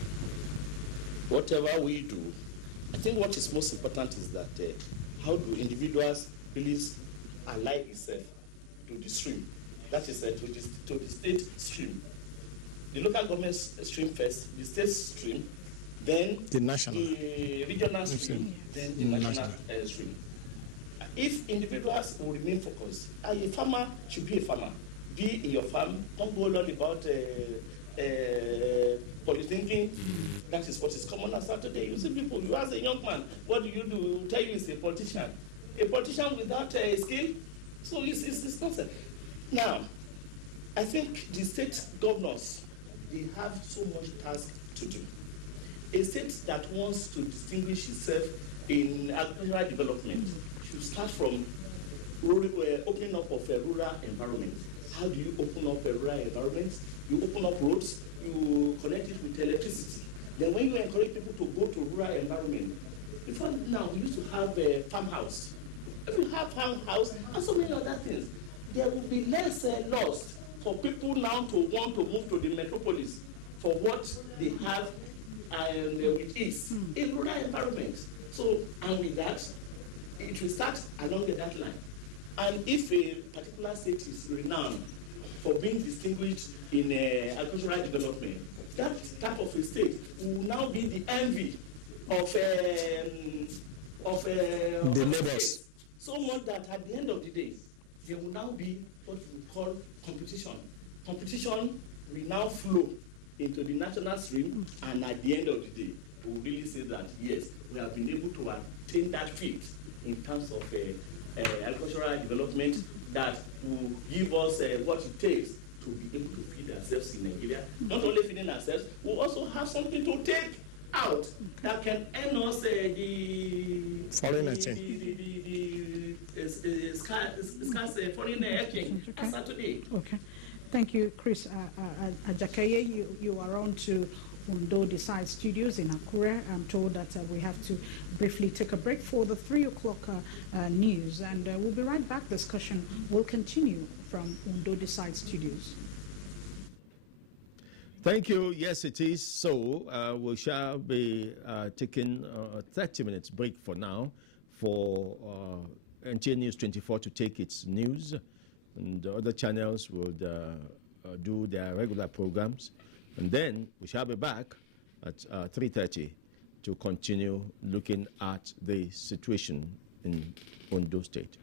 Whatever we do, I think what is most important is that how do individuals really ally itself to the stream? That is to the state stream. The local government stream first, the state stream, then the national, the regional stream, then the national stream. If individuals will remain focused, a farmer should be a farmer. be in your farm, don't go on about polythinking. That is what is common on Saturday. You see people, you ask a young man, what do? He will tell you he's a politician. A politician without skill? So it's nonsense. Now, I think the state governors, they have so much task to do. A state that wants to distinguish itself in agricultural development should start from opening up of a rural environment. How do you open up a rural environment? You open up roads, you connect it with electricity. Then when you encourage people to go to rural environment, before now we used to have a farmhouse. If you have farmhouse and so many other things, there will be less loss for people now to want to move to the metropolis for what they have with ease in rural environments. So, and with that, it will start along that line. And if a particular state is renowned for being distinguished in agricultural development, that type of a state will now be the envy of the neighbors. So much that at the end of the day, there will now be what we call competition. Competition will now flow into the national stream, and at the end of the day, we will really say that yes, we have been able to attain that feat in terms of agricultural development that will give us what it takes to be able to feed ourselves in Nigeria. Not only feeding ourselves, we we'll also have something to take out that can earn us the foreign exchange, scarce foreign exchange as of today. Okay, thank you, Chris Ajakaye. You are on to Ondo Decide Studios in Akure. I'm told that we have to briefly take a break for the 3 o'clock news, and we'll be right back. Discussion will continue from Ondo Decide Studios. Thank you. Yes, it is. So we shall be taking a 30 minutes break for now for NTA News 24 to take its news, and the other channels would do their regular programs. And then we shall be back at 3:30 to continue looking at the situation in Ondo State.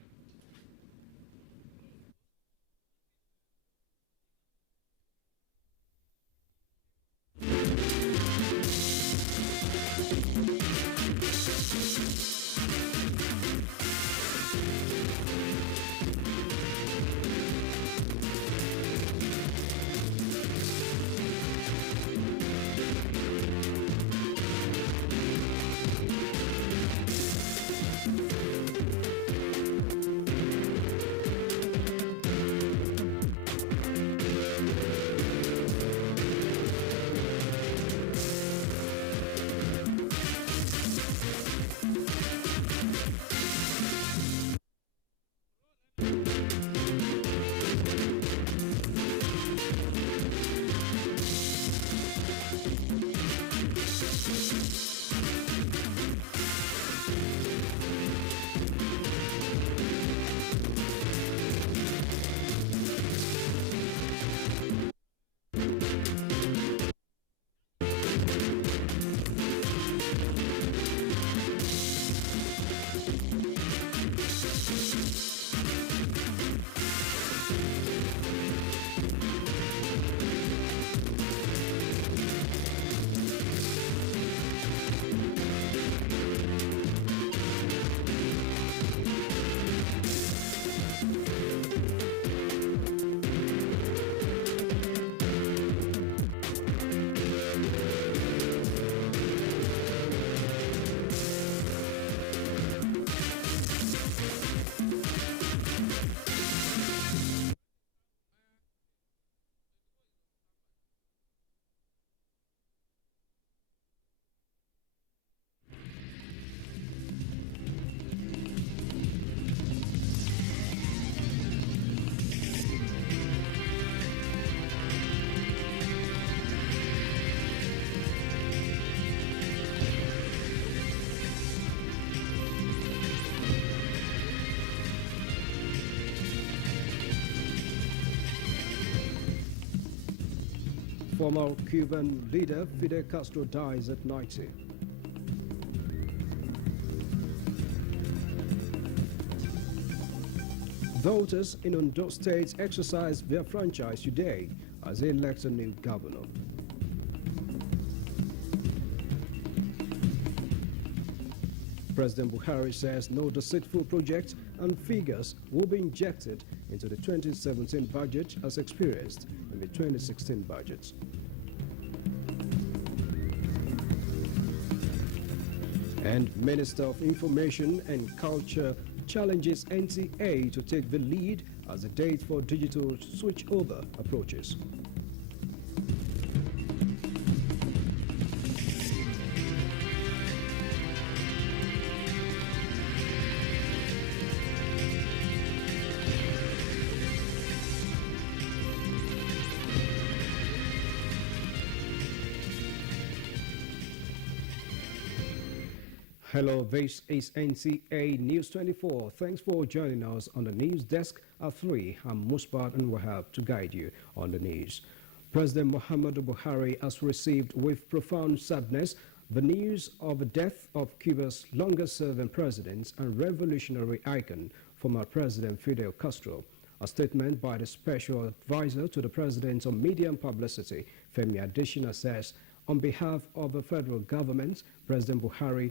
Former Cuban leader Fidel Castro dies at 90. Voters in Ondo State exercise their franchise today as they elect a new governor. President Buhari says no deceitful projects and figures will be injected into the 2017 budget as experienced in the 2016 budget. And Minister of Information and Culture challenges NTA to take the lead as the date for digital switchover approaches. Hello, this is NTA News 24. Thanks for joining us on the news desk at 3. I'm Musbat and Wahab to guide you on the news. President Muhammadu Buhari has received with profound sadness the news of the death of Cuba's longest-serving president and revolutionary icon, former President Fidel Castro. A statement by the Special Advisor to the President on Media and Publicity, Femi Adesina, says, on behalf of the federal government, President Buhari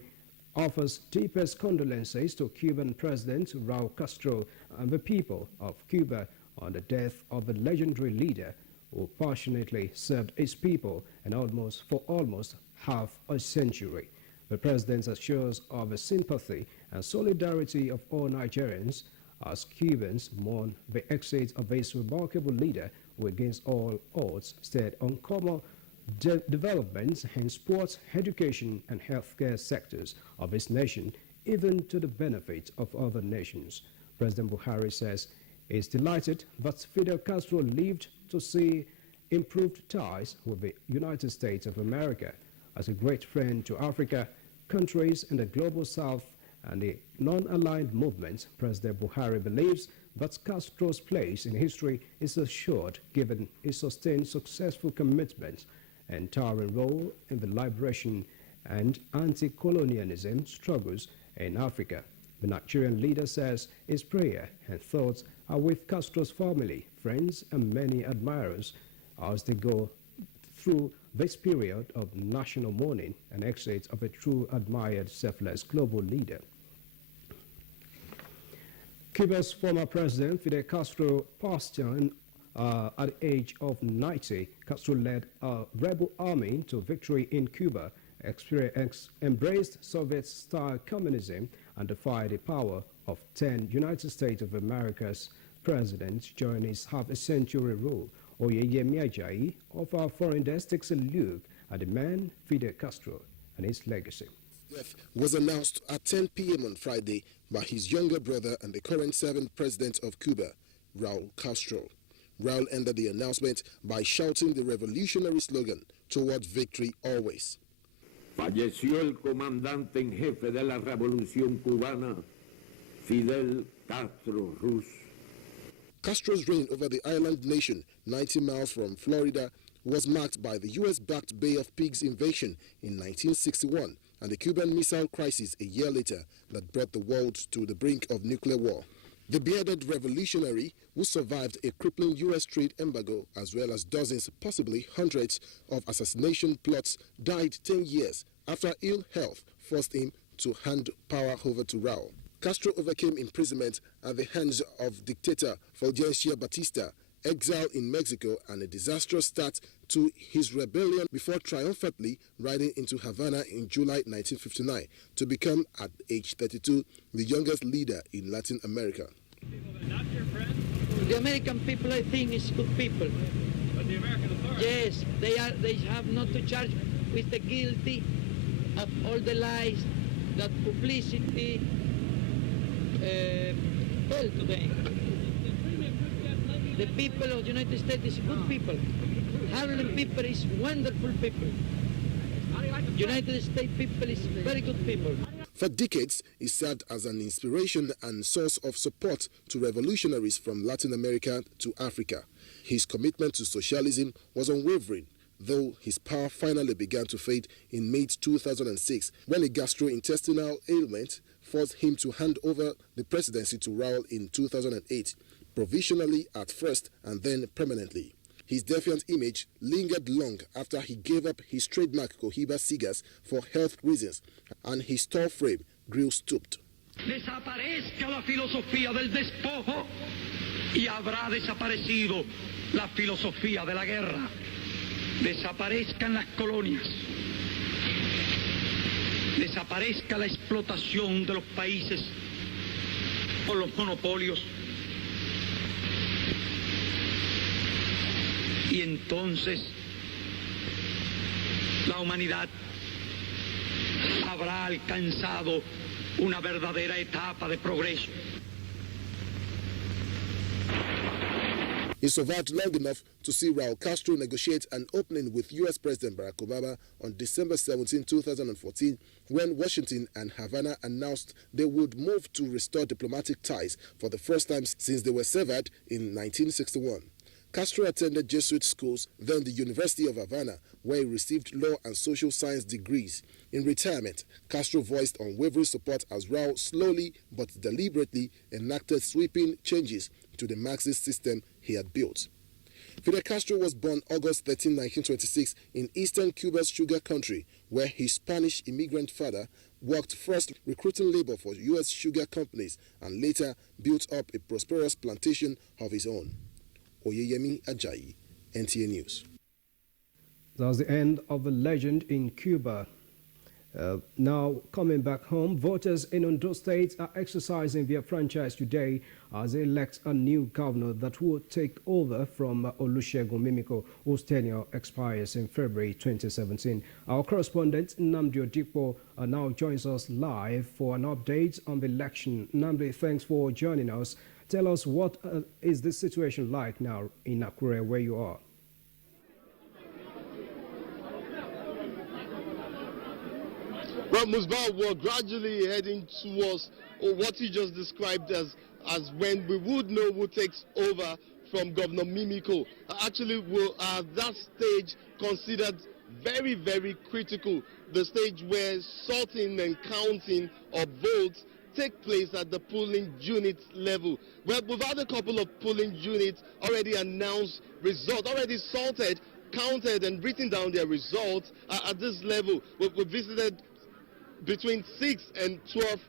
offers deepest condolences to Cuban President Raul Castro and the people of Cuba on the death of the legendary leader who passionately served his people and for almost half a century. The president assures of the sympathy and solidarity of all Nigerians as Cubans mourn the exit of this remarkable leader who against all odds stayed on common developments in sports, education and healthcare sectors of his nation, even to the benefit of other nations. President Buhari says he is delighted that Fidel Castro lived to see improved ties with the United States of America. As a great friend to Africa, countries in the global south and the non-aligned movements, President Buhari believes that Castro's place in history is assured given his sustained successful commitments and towering role in the liberation and anti-colonialism struggles in Africa. The Nigerian leader says his prayer and thoughts are with Castro's family, friends and many admirers as they go through this period of national mourning and exit of a true admired selfless global leader. Cuba's former president Fidel Castro passed on at the age of 90. Castro led a rebel army to victory in Cuba, embraced Soviet-style communism, and defied the power of 10 United States of America's presidents during his half-a-century rule. Oyeyemi Ajayi of our foreign desk takes a look at the man Fidel Castro and his legacy. Death was announced at 10 p.m. on Friday by his younger brother and the current serving president of Cuba, Raul Castro. Raul ended the announcement by shouting the revolutionary slogan, "Towards victory always." Falleció el comandante en jefe de la revolución cubana, Fidel Castro Ruz. Castro's reign over the island nation, 90 miles from Florida, was marked by the U.S.-backed Bay of Pigs invasion in 1961 and the Cuban Missile Crisis a year later that brought the world to the brink of nuclear war. The bearded revolutionary, who survived a crippling U.S. trade embargo as well as dozens, possibly hundreds, of assassination plots, died 10 years after ill health forced him to hand power over to Raul. Castro overcame imprisonment at the hands of dictator Fulgencio Batista, exile in Mexico, and a disastrous start to his rebellion before triumphantly riding into Havana in July 1959 to become, at age 32, the youngest leader in Latin America. The American people, I think, is good people. But the American authorities? Yes, they have not to charge with the guilty of all the lies that publicity tell to them. The people of the United States is good people. Harlem people is wonderful people. United States people is very good people. For decades, he served as an inspiration and source of support to revolutionaries from Latin America to Africa. His commitment to socialism was unwavering, though his power finally began to fade in May 2006 when a gastrointestinal ailment forced him to hand over the presidency to Raul in 2008. provisionally at first and then permanently. His defiant image lingered long after he gave up his trademark Cohiba cigars for health reasons, and his tall frame grew stooped. Desaparezca la filosofía del despojo y habrá desaparecido la filosofía de la guerra. Desaparezcan las colonias. Desaparezca la explotación de los países por los monopolios. Y entonces la humanidad habrá alcanzado una verdadera etapa de progreso. He survived long enough to see Raul Castro negotiate an opening with U.S. President Barack Obama on December 17, 2014, when Washington and Havana announced they would move to restore diplomatic ties for the first time since they were severed in 1961. Castro attended Jesuit schools, then the University of Havana, where he received law and social science degrees. In retirement, Castro voiced unwavering support as Raul slowly but deliberately enacted sweeping changes to the Marxist system he had built. Fidel Castro was born August 13, 1926, in eastern Cuba's sugar country, where his Spanish immigrant father worked first recruiting labor for U.S. sugar companies and later built up a prosperous plantation of his own. Oyeyemi Ajayi, NTA News. That's the end of the legend in Cuba. Now, coming back home, voters in Ondo State are exercising their franchise today as they elect a new governor that will take over from Olusegun Mimiko, whose tenure expires in February 2017. Our correspondent, Nnamdi Odipo, now joins us live for an update on the election. Nnamdi, thanks for joining us. Tell us, what is the situation like now in Akure, where you are? Well, Musbah, we're gradually heading towards what you just described as when we would know who takes over from Governor Mimiko. Actually, that stage considered very, very critical. The stage where sorting and counting of votes take place at the polling unit level. Well, we've had a couple of polling units already announced results, already sorted, counted, and written down their results at this level. We visited between 6 and 12.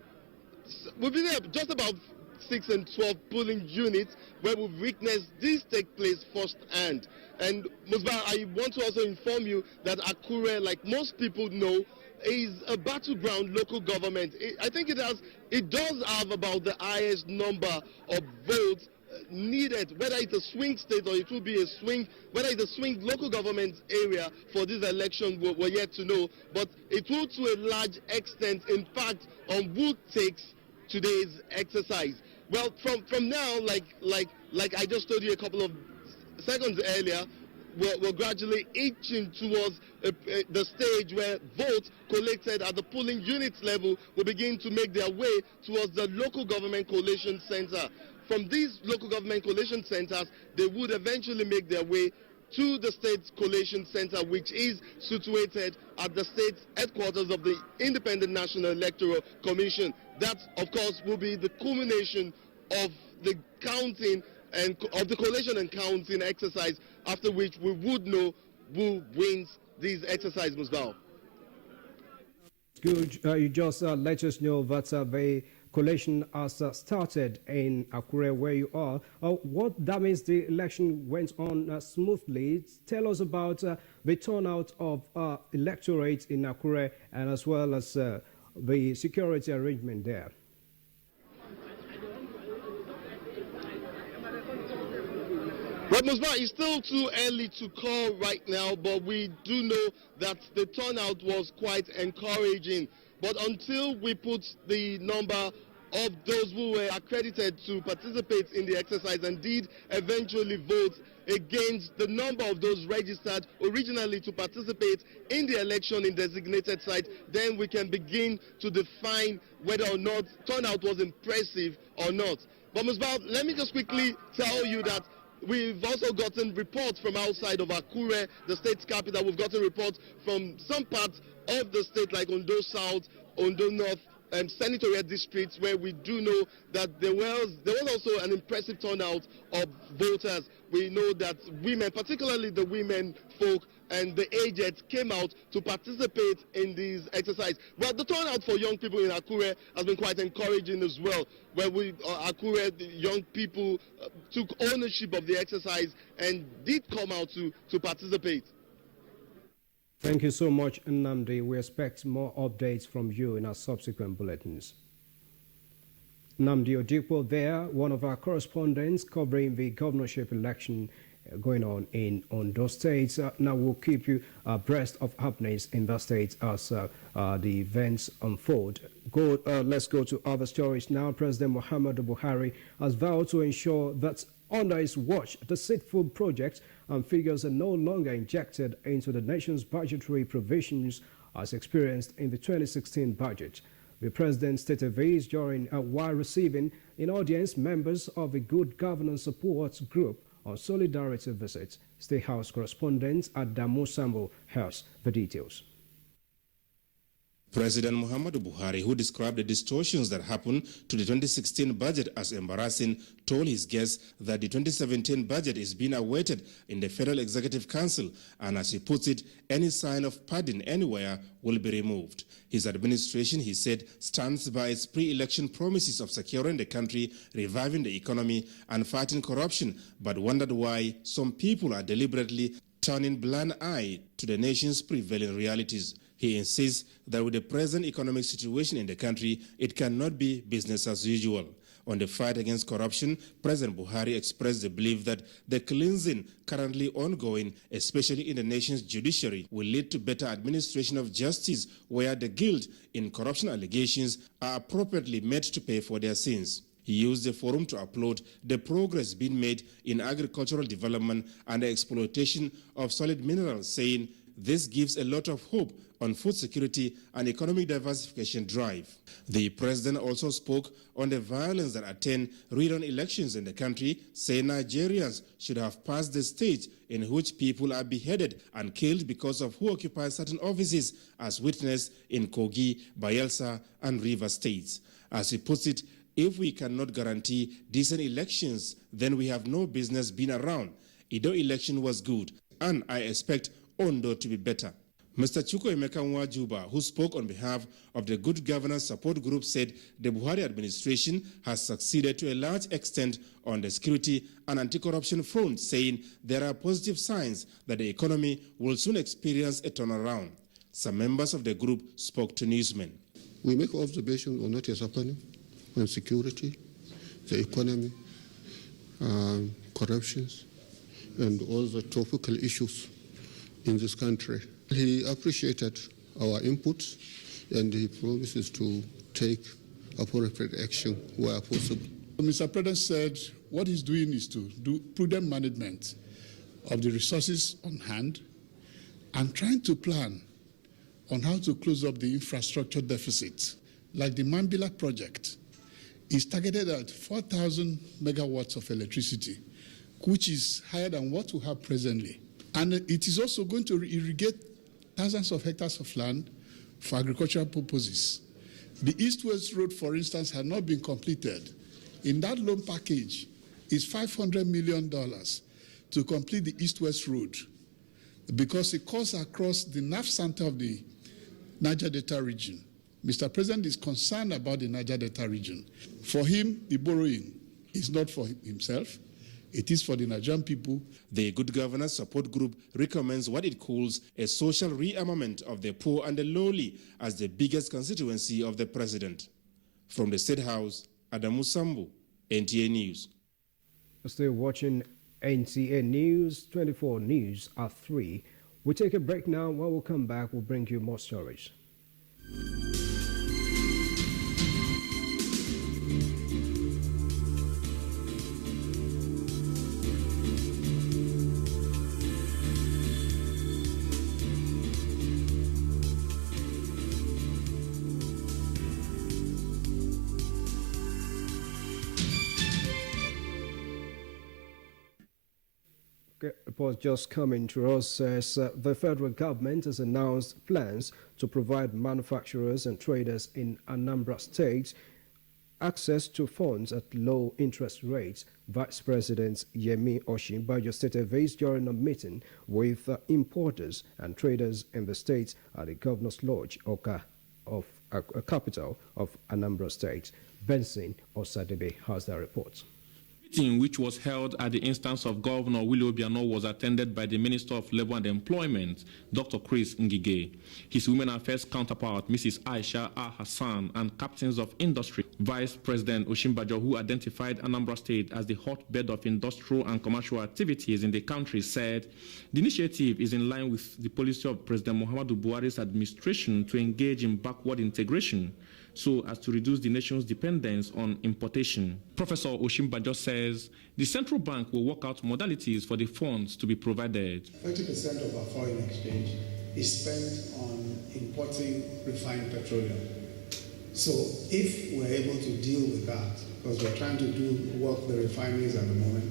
We've been there just about 6 and 12 polling units where we've witnessed this take place firsthand. And Musbah, I want to also inform you that Akure, like most people know, is a battleground local government. I think it does have about the highest number of votes needed, whether it's a swing state or it will be a swing, whether it's a swing local government area for this election, we're yet to know. But it will to a large extent impact on who takes today's exercise. Well, from now, like I just told you a couple of seconds earlier, we're gradually inching towards the stage where votes collected at the polling units level will begin to make their way towards the local government collation center. From these local government collation centers, they would eventually make their way to the state collation center, which is situated at the state headquarters of the Independent National Electoral Commission. That, of course, will be the culmination of the counting and of the collation and counting exercise, after which we would know who wins these exercises as well. Good. You just let us know that the collation has started in Akure, where you are. What that means the election went on smoothly. Tell us about the turnout of electorate in Akure, and as well as the security arrangement there. But Musbah, it's still too early to call right now, but we do know that the turnout was quite encouraging. But until we put the number of those who were accredited to participate in the exercise and did eventually vote against the number of those registered originally to participate in the election in designated site, then we can begin to define whether or not turnout was impressive or not. But Musbah, let me just quickly tell you that we've also gotten reports from outside of Akure, the state's capital. We've gotten reports from some parts of the state like Ondo South, Ondo North, senatorial districts where we do know that there was also an impressive turnout of voters. We know that women, particularly the women folk and the aged, came out to participate in these exercises. Well, the turnout for young people in Akure has been quite encouraging as well, where Akure, the young people took ownership of the exercise and did come out to participate. Thank you so much, Nnamdi. We expect more updates from you in our subsequent bulletins. Nnamdi Odipo there, one of our correspondents covering the governorship election going on in Ondo State. Now we'll keep you abreast of happenings in the state as the events unfold. Let's go to other stories now. President Muhammadu Buhari has vowed to ensure that under his watch, the deceitful projects and figures are no longer injected into the nation's budgetary provisions as experienced in the 2016 budget. The president stated this during while receiving in audience members of the Good Governance Support Group on Solidarity visit. State House correspondent Adamu Sambo has the details. President Muhammadu Buhari, who described the distortions that happened to the 2016 budget as embarrassing, told his guests that the 2017 budget is being awaited in the Federal Executive Council, and as he puts it, any sign of padding anywhere will be removed. His administration, he said, stands by its pre-election promises of securing the country, reviving the economy, and fighting corruption, but wondered why some people are deliberately turning blind eye to the nation's prevailing realities. He insists that with the present economic situation in the country, it cannot be business as usual. On the fight against corruption, President Buhari expressed the belief that the cleansing currently ongoing, especially in the nation's judiciary, will lead to better administration of justice, where the guilt in corruption allegations are appropriately made to pay for their sins. He used the forum to applaud the progress being made in agricultural development and the exploitation of solid minerals, saying this gives a lot of hope on food security and economic diversification drive. The president also spoke on the violence that attend recent elections in the country, saying Nigerians should have passed the stage in which people are beheaded and killed because of who occupies certain offices, as witnessed in Kogi, Bayelsa, and Rivers states. As he puts it, if we cannot guarantee decent elections, then we have no business being around. Edo election was good, and I expect Ondo to be better. Mr. Chukwuemeka Nwajuba, who spoke on behalf of the Good Governance Support Group, said the Buhari administration has succeeded to a large extent on the security and anti-corruption front, saying there are positive signs that the economy will soon experience a turnaround. Some members of the group spoke to newsmen. We make observations on what is happening on security, the economy, corruptions, and all the topical issues in this country. He appreciated our inputs and he promises to take appropriate action where possible. Mr. President said what he's doing is to do prudent management of the resources on hand and trying to plan on how to close up the infrastructure deficit. Like the Mambila project is targeted at 4,000 megawatts of electricity, which is higher than what we have presently. And it is also going to irrigate thousands of hectares of land for agricultural purposes. The East-West Road, for instance, had not been completed. In that loan package is $500 million to complete the East-West Road because it cuts across the nerve center of the Niger Delta region. Mr. President is concerned about the Niger Delta region. For him, the borrowing is not for himself. It is for the Nigerian people. The Good Governance Support Group recommends what it calls a social rearmament of the poor and the lowly as the biggest constituency of the president. From the State House, Adamu Sambu, NTA News. Still watching NTA News 24 News at 3. We'll take a break now. When we'll come back, we'll bring you more stories. report just coming to us says the federal government has announced plans to provide manufacturers and traders in Anambra State access to funds at low interest rates. Vice President Yemi Osinbajo stated this during a meeting with importers and traders in the state at the Governor's Lodge, Oka, of a capital of Anambra State. Benson Osadebe has the report. Meeting, which was held at the instance of Governor Willie Obiano, was attended by the Minister of Labour and Employment, Dr. Chris Ngige, his Women Affairs counterpart, Mrs. Aisha Hassan, and captains of industry. Vice President Osinbajo, who identified Anambra State as the hotbed of industrial and commercial activities in the country, said the initiative is in line with the policy of President Muhammadu Buhari's administration to engage in backward integration, so as to reduce the nation's dependence on importation. Professor Osinbajo says the central bank will work out modalities for the funds to be provided. 30% of our foreign exchange is spent on importing refined petroleum. So if we're able to deal with that, because we're trying to do work the refineries at the moment,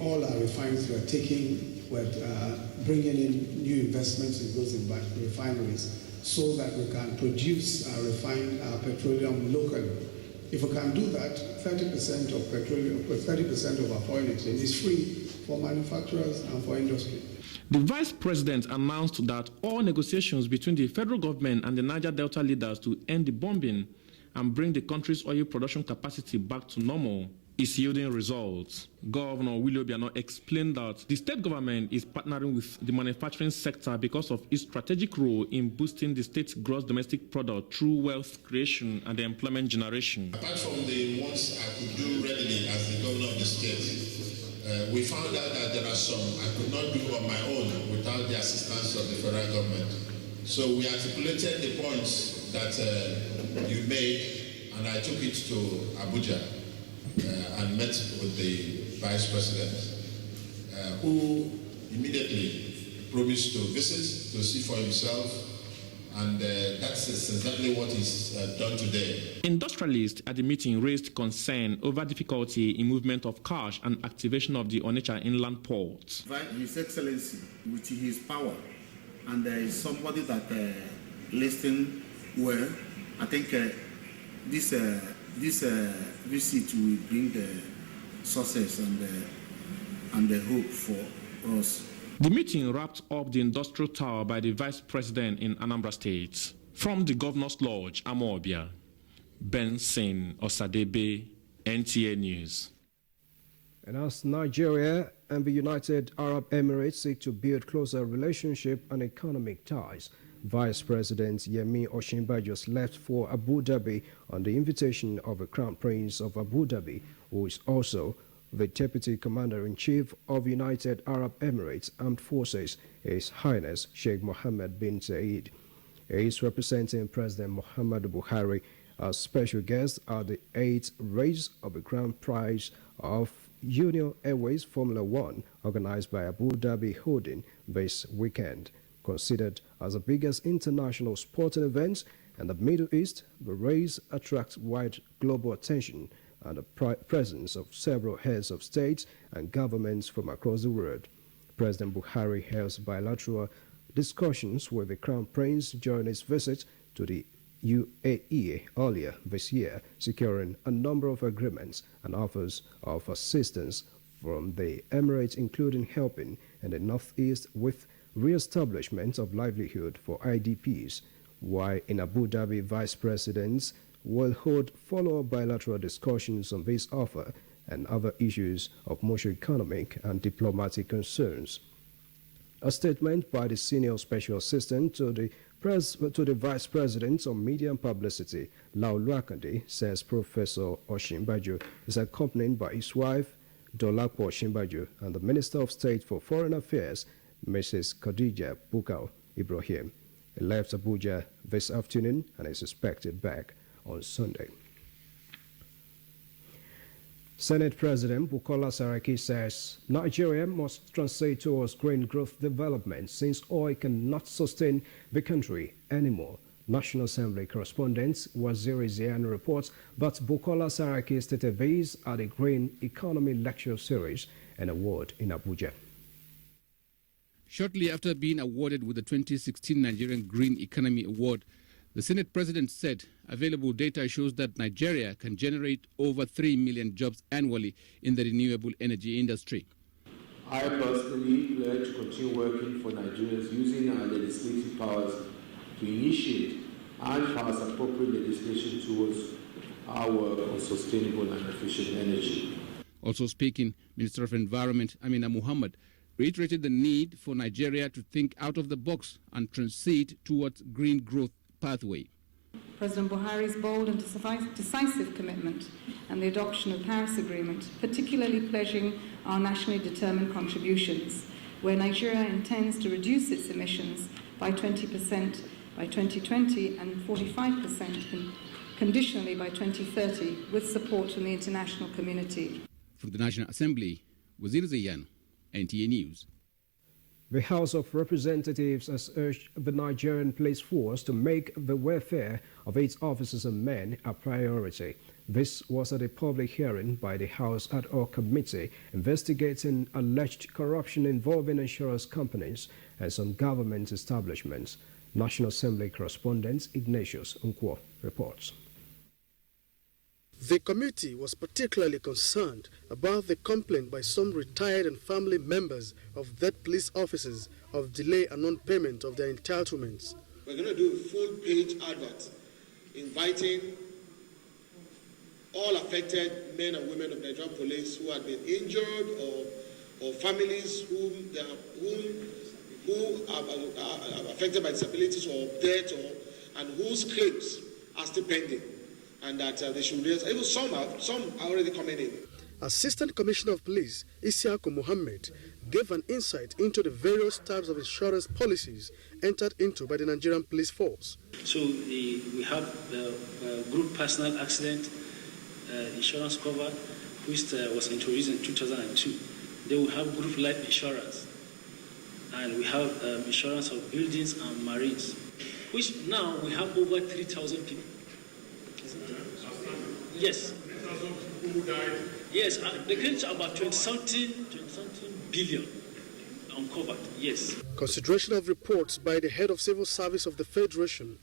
all our refineries we're bringing in new investments in those refineries, so that we can produce refined petroleum locally. If we can do that, 30% of petroleum, 30% of our foreign exchange is free for manufacturers and for industry. The Vice President announced that all negotiations between the federal government and the Niger Delta leaders to end the bombing and bring the country's oil production capacity back to normal is yielding results. Governor Willie Obiano explained that the state government is partnering with the manufacturing sector because of its strategic role in boosting the state's gross domestic product through wealth creation and employment generation. Apart from the ones I could do readily as the governor of the state, we found out that there are some I could not do on my own without the assistance of the federal government. So we articulated the points that you made, and I took it to Abuja and met with the Vice President, who immediately promised to visit, to see for himself, and that's exactly what is done today. Industrialists at the meeting raised concern over difficulty in movement of cash and activation of the Onitsha inland port. His Excellency, with his power, and there is somebody that listened well. I think this visit will bring the success and the hope for us. The meeting wrapped up the industrial tower by the Vice President in Anambra State. From the Governor's Lodge, Amobia, Benson Osadebe, NTA News. And as Nigeria and the United Arab Emirates seek to build closer relationship and economic ties, Vice President Yemi Osinbajo left for Abu Dhabi on the invitation of the Crown Prince of Abu Dhabi, who is also the Deputy Commander-in-Chief of United Arab Emirates Armed Forces, His Highness Sheikh Mohammed bin Zayed. He is representing President Muhammadu Buhari as special guest at the 8th race of the Grand Prize of Union Airways Formula One, organized by Abu Dhabi Holding this weekend. Considered as the biggest international sporting event in the Middle East, the race attracts wide global attention and the presence of several heads of states and governments from across the world. President Buhari held bilateral discussions with the Crown Prince during his visit to the UAE earlier this year, securing a number of agreements and offers of assistance from the Emirates, including helping in the Northeast with re-establishment of livelihood for IDPs, while in Abu Dhabi, vice presidents will hold follow-up bilateral discussions on this offer and other issues of mutual economic and diplomatic concerns. A statement by the senior special assistant to the vice president on media and publicity, Laolu Akande, says Professor Osinbajo is accompanied by his wife, Dolapo Osinbajo, and the Minister of State for Foreign Affairs, Mrs. Khadija Bukau Ibrahim. He left Abuja this afternoon and is expected back on Sunday. Senate President Bukola Saraki says Nigeria must translate towards green growth development since oil cannot sustain the country anymore. National Assembly correspondent Waziri Zian reports that Bukola Saraki stated this at a Green Economy Lecture Series an award in Abuja. Shortly after being awarded with the 2016 Nigerian Green Economy Award, the Senate President said available data shows that Nigeria can generate over 3 million jobs annually in the renewable energy industry. I personally pledge to continue working for Nigerians using our legislative powers to initiate and pass appropriate legislation towards our work on sustainable and efficient energy. Also speaking, Minister of Environment Amina Mohammed reiterated the need for Nigeria to think out of the box and transit towards green growth pathway. President Buhari's bold and decisive commitment and the adoption of the Paris Agreement, particularly pledging our nationally determined contributions, where Nigeria intends to reduce its emissions by 20% by 2020 and 45% conditionally by 2030, with support from the international community. From the National Assembly, Wazir Zayan, NTA News. The House of Representatives has urged the Nigerian police force to make the welfare of its officers and men a priority. This was at a public hearing by the House ad hoc committee investigating alleged corruption involving insurance companies and some government establishments. National Assembly correspondent Ignatius Nkwo reports. The committee was particularly concerned about the complaint by some retired and family members of dead police officers of delay and non-payment of their entitlements. We're going to do a full-page advert inviting all affected men and women of Nigerian police who had been injured or families who are affected by disabilities or death and whose claims are still pending. And that they should raise, even some are already coming in. Assistant Commissioner of Police Isiaku Mohammed gave an insight into the various types of insurance policies entered into by the Nigerian police force. So we have group personal accident insurance cover, which was introduced in 2002. Then we have group life insurance, and we have insurance of buildings and marines, which now we have over 3,000 people. Yes. Who died? Yes, they came to about 20-something billion uncovered, yes. Consideration of reports by the head of Civil Service of the Federation,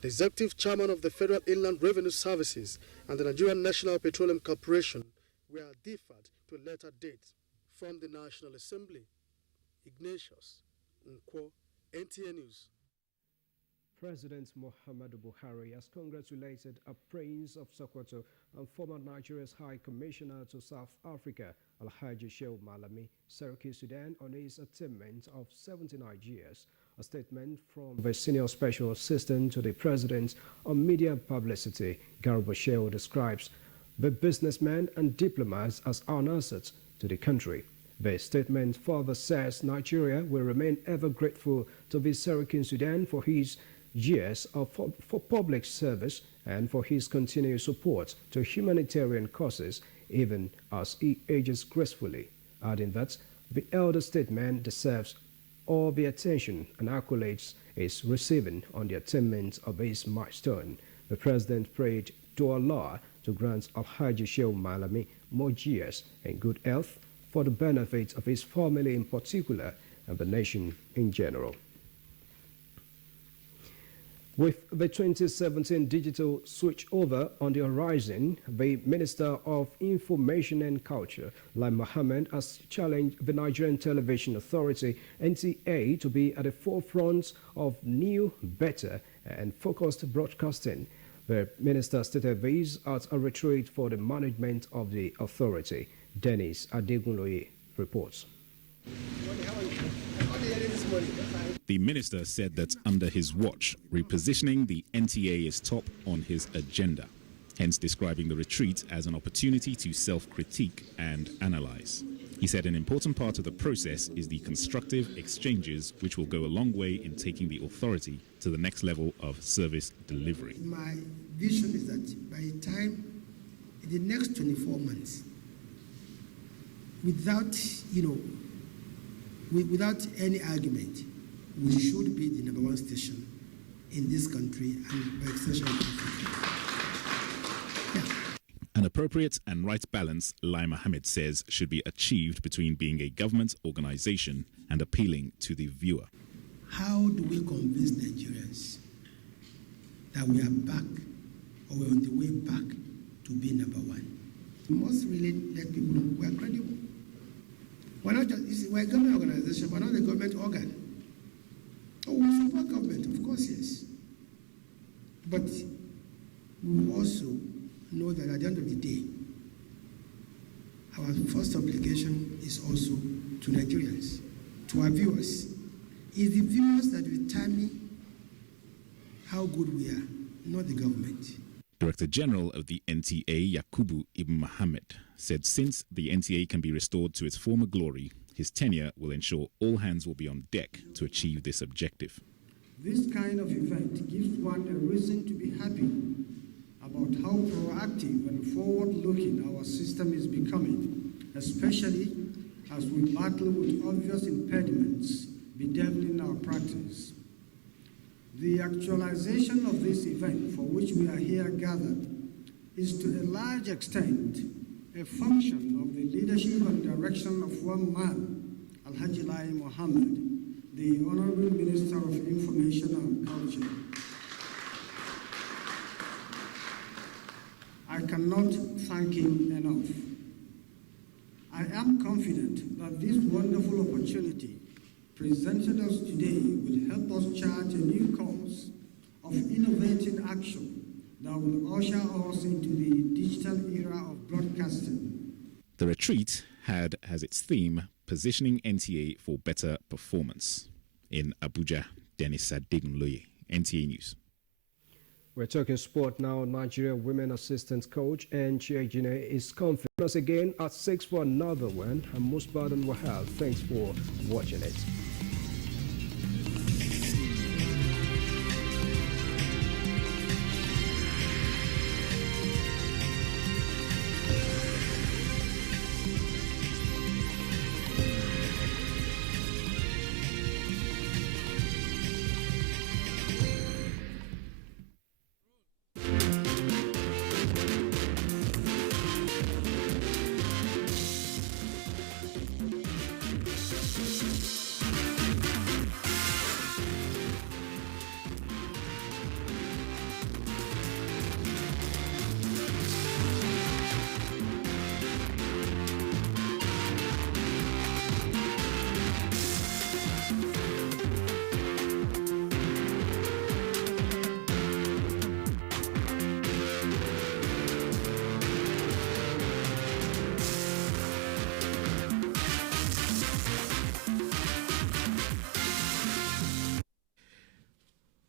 the executive chairman of the Federal Inland Revenue Services, and the Nigerian National Petroleum Corporation were deferred to a later date. From the National Assembly, Ignatius Nkwo, NTA News. President Muhammadu Buhari has congratulated a Prince of Sokoto and former Nigeria's High Commissioner to South Africa, Alhaji Shehu Malami, Seriki Sudan, on his attainment of 79 years. A statement from the Senior Special Assistant to the President on Media Publicity, Garba Shehu, describes the businessman and diplomats as an asset to the country. The statement further says Nigeria will remain ever grateful to the Seriki Sudan for his years for public service and for his continued support to humanitarian causes, even as he ages gracefully, adding that the elder statesman deserves all the attention and accolades is receiving on the attainment of his milestone. The president prayed to Allah to grant Alhaji Shehu Malami more years and good health for the benefit of his family in particular and the nation in general. With the 2017 digital switchover on the horizon, the Minister of Information and Culture, Lai Mohammed, has challenged the Nigerian Television Authority, NTA, to be at the forefront of new, better and focused broadcasting. The Minister stated this at a retreat for the management of the authority. Dennis Adegunloye reports. The minister said that under his watch, repositioning the NTA is top on his agenda, hence describing the retreat as an opportunity to self-critique and analyze. He said an important part of the process is the constructive exchanges, which will go a long way in taking the authority to the next level of service delivery. My vision is that by the time, in the next 24 months, without any argument, we should be the #1 station in this country and by extension of Africa. An appropriate and right balance, Lai Mohammed says, should be achieved between being a government organization and appealing to the viewer. How do we convince Nigerians that we are back, or we're on the way back to being number one? We must really let people know we are credible. We're not just, we're a government organization, we're not a government organ. Oh, we support government, of course, yes. But we also know that at the end of the day, our first obligation is also to Nigerians, to our viewers. It's the viewers that determine how good we are, not the government. Director General of the NTA, Yakubu Ibn Mohammed, said since the NTA can be restored to its former glory, his tenure will ensure all hands will be on deck to achieve this objective. This kind of event gives one a reason to be happy about how proactive and forward-looking our system is becoming, especially as we battle with obvious impediments bedeviling our practice. The actualization of this event for which we are here gathered is to a large extent a function of the leadership and direction of one man, Alhaji Lai Mohammed, the Honorable Minister of Information and Culture. I cannot thank him enough. I am confident that this wonderful opportunity presented us today will help us chart a new course of innovating action that will usher us into the digital era of broadcasting. The retreat had as its theme Positioning NTA for Better Performance. In Abuja, Dennis Adegunloye, NTA News. We're talking sport now. Nigeria women assistant coach NTA is confident us again at 6 for another one. And Musbad and Wahab, thanks for watching it.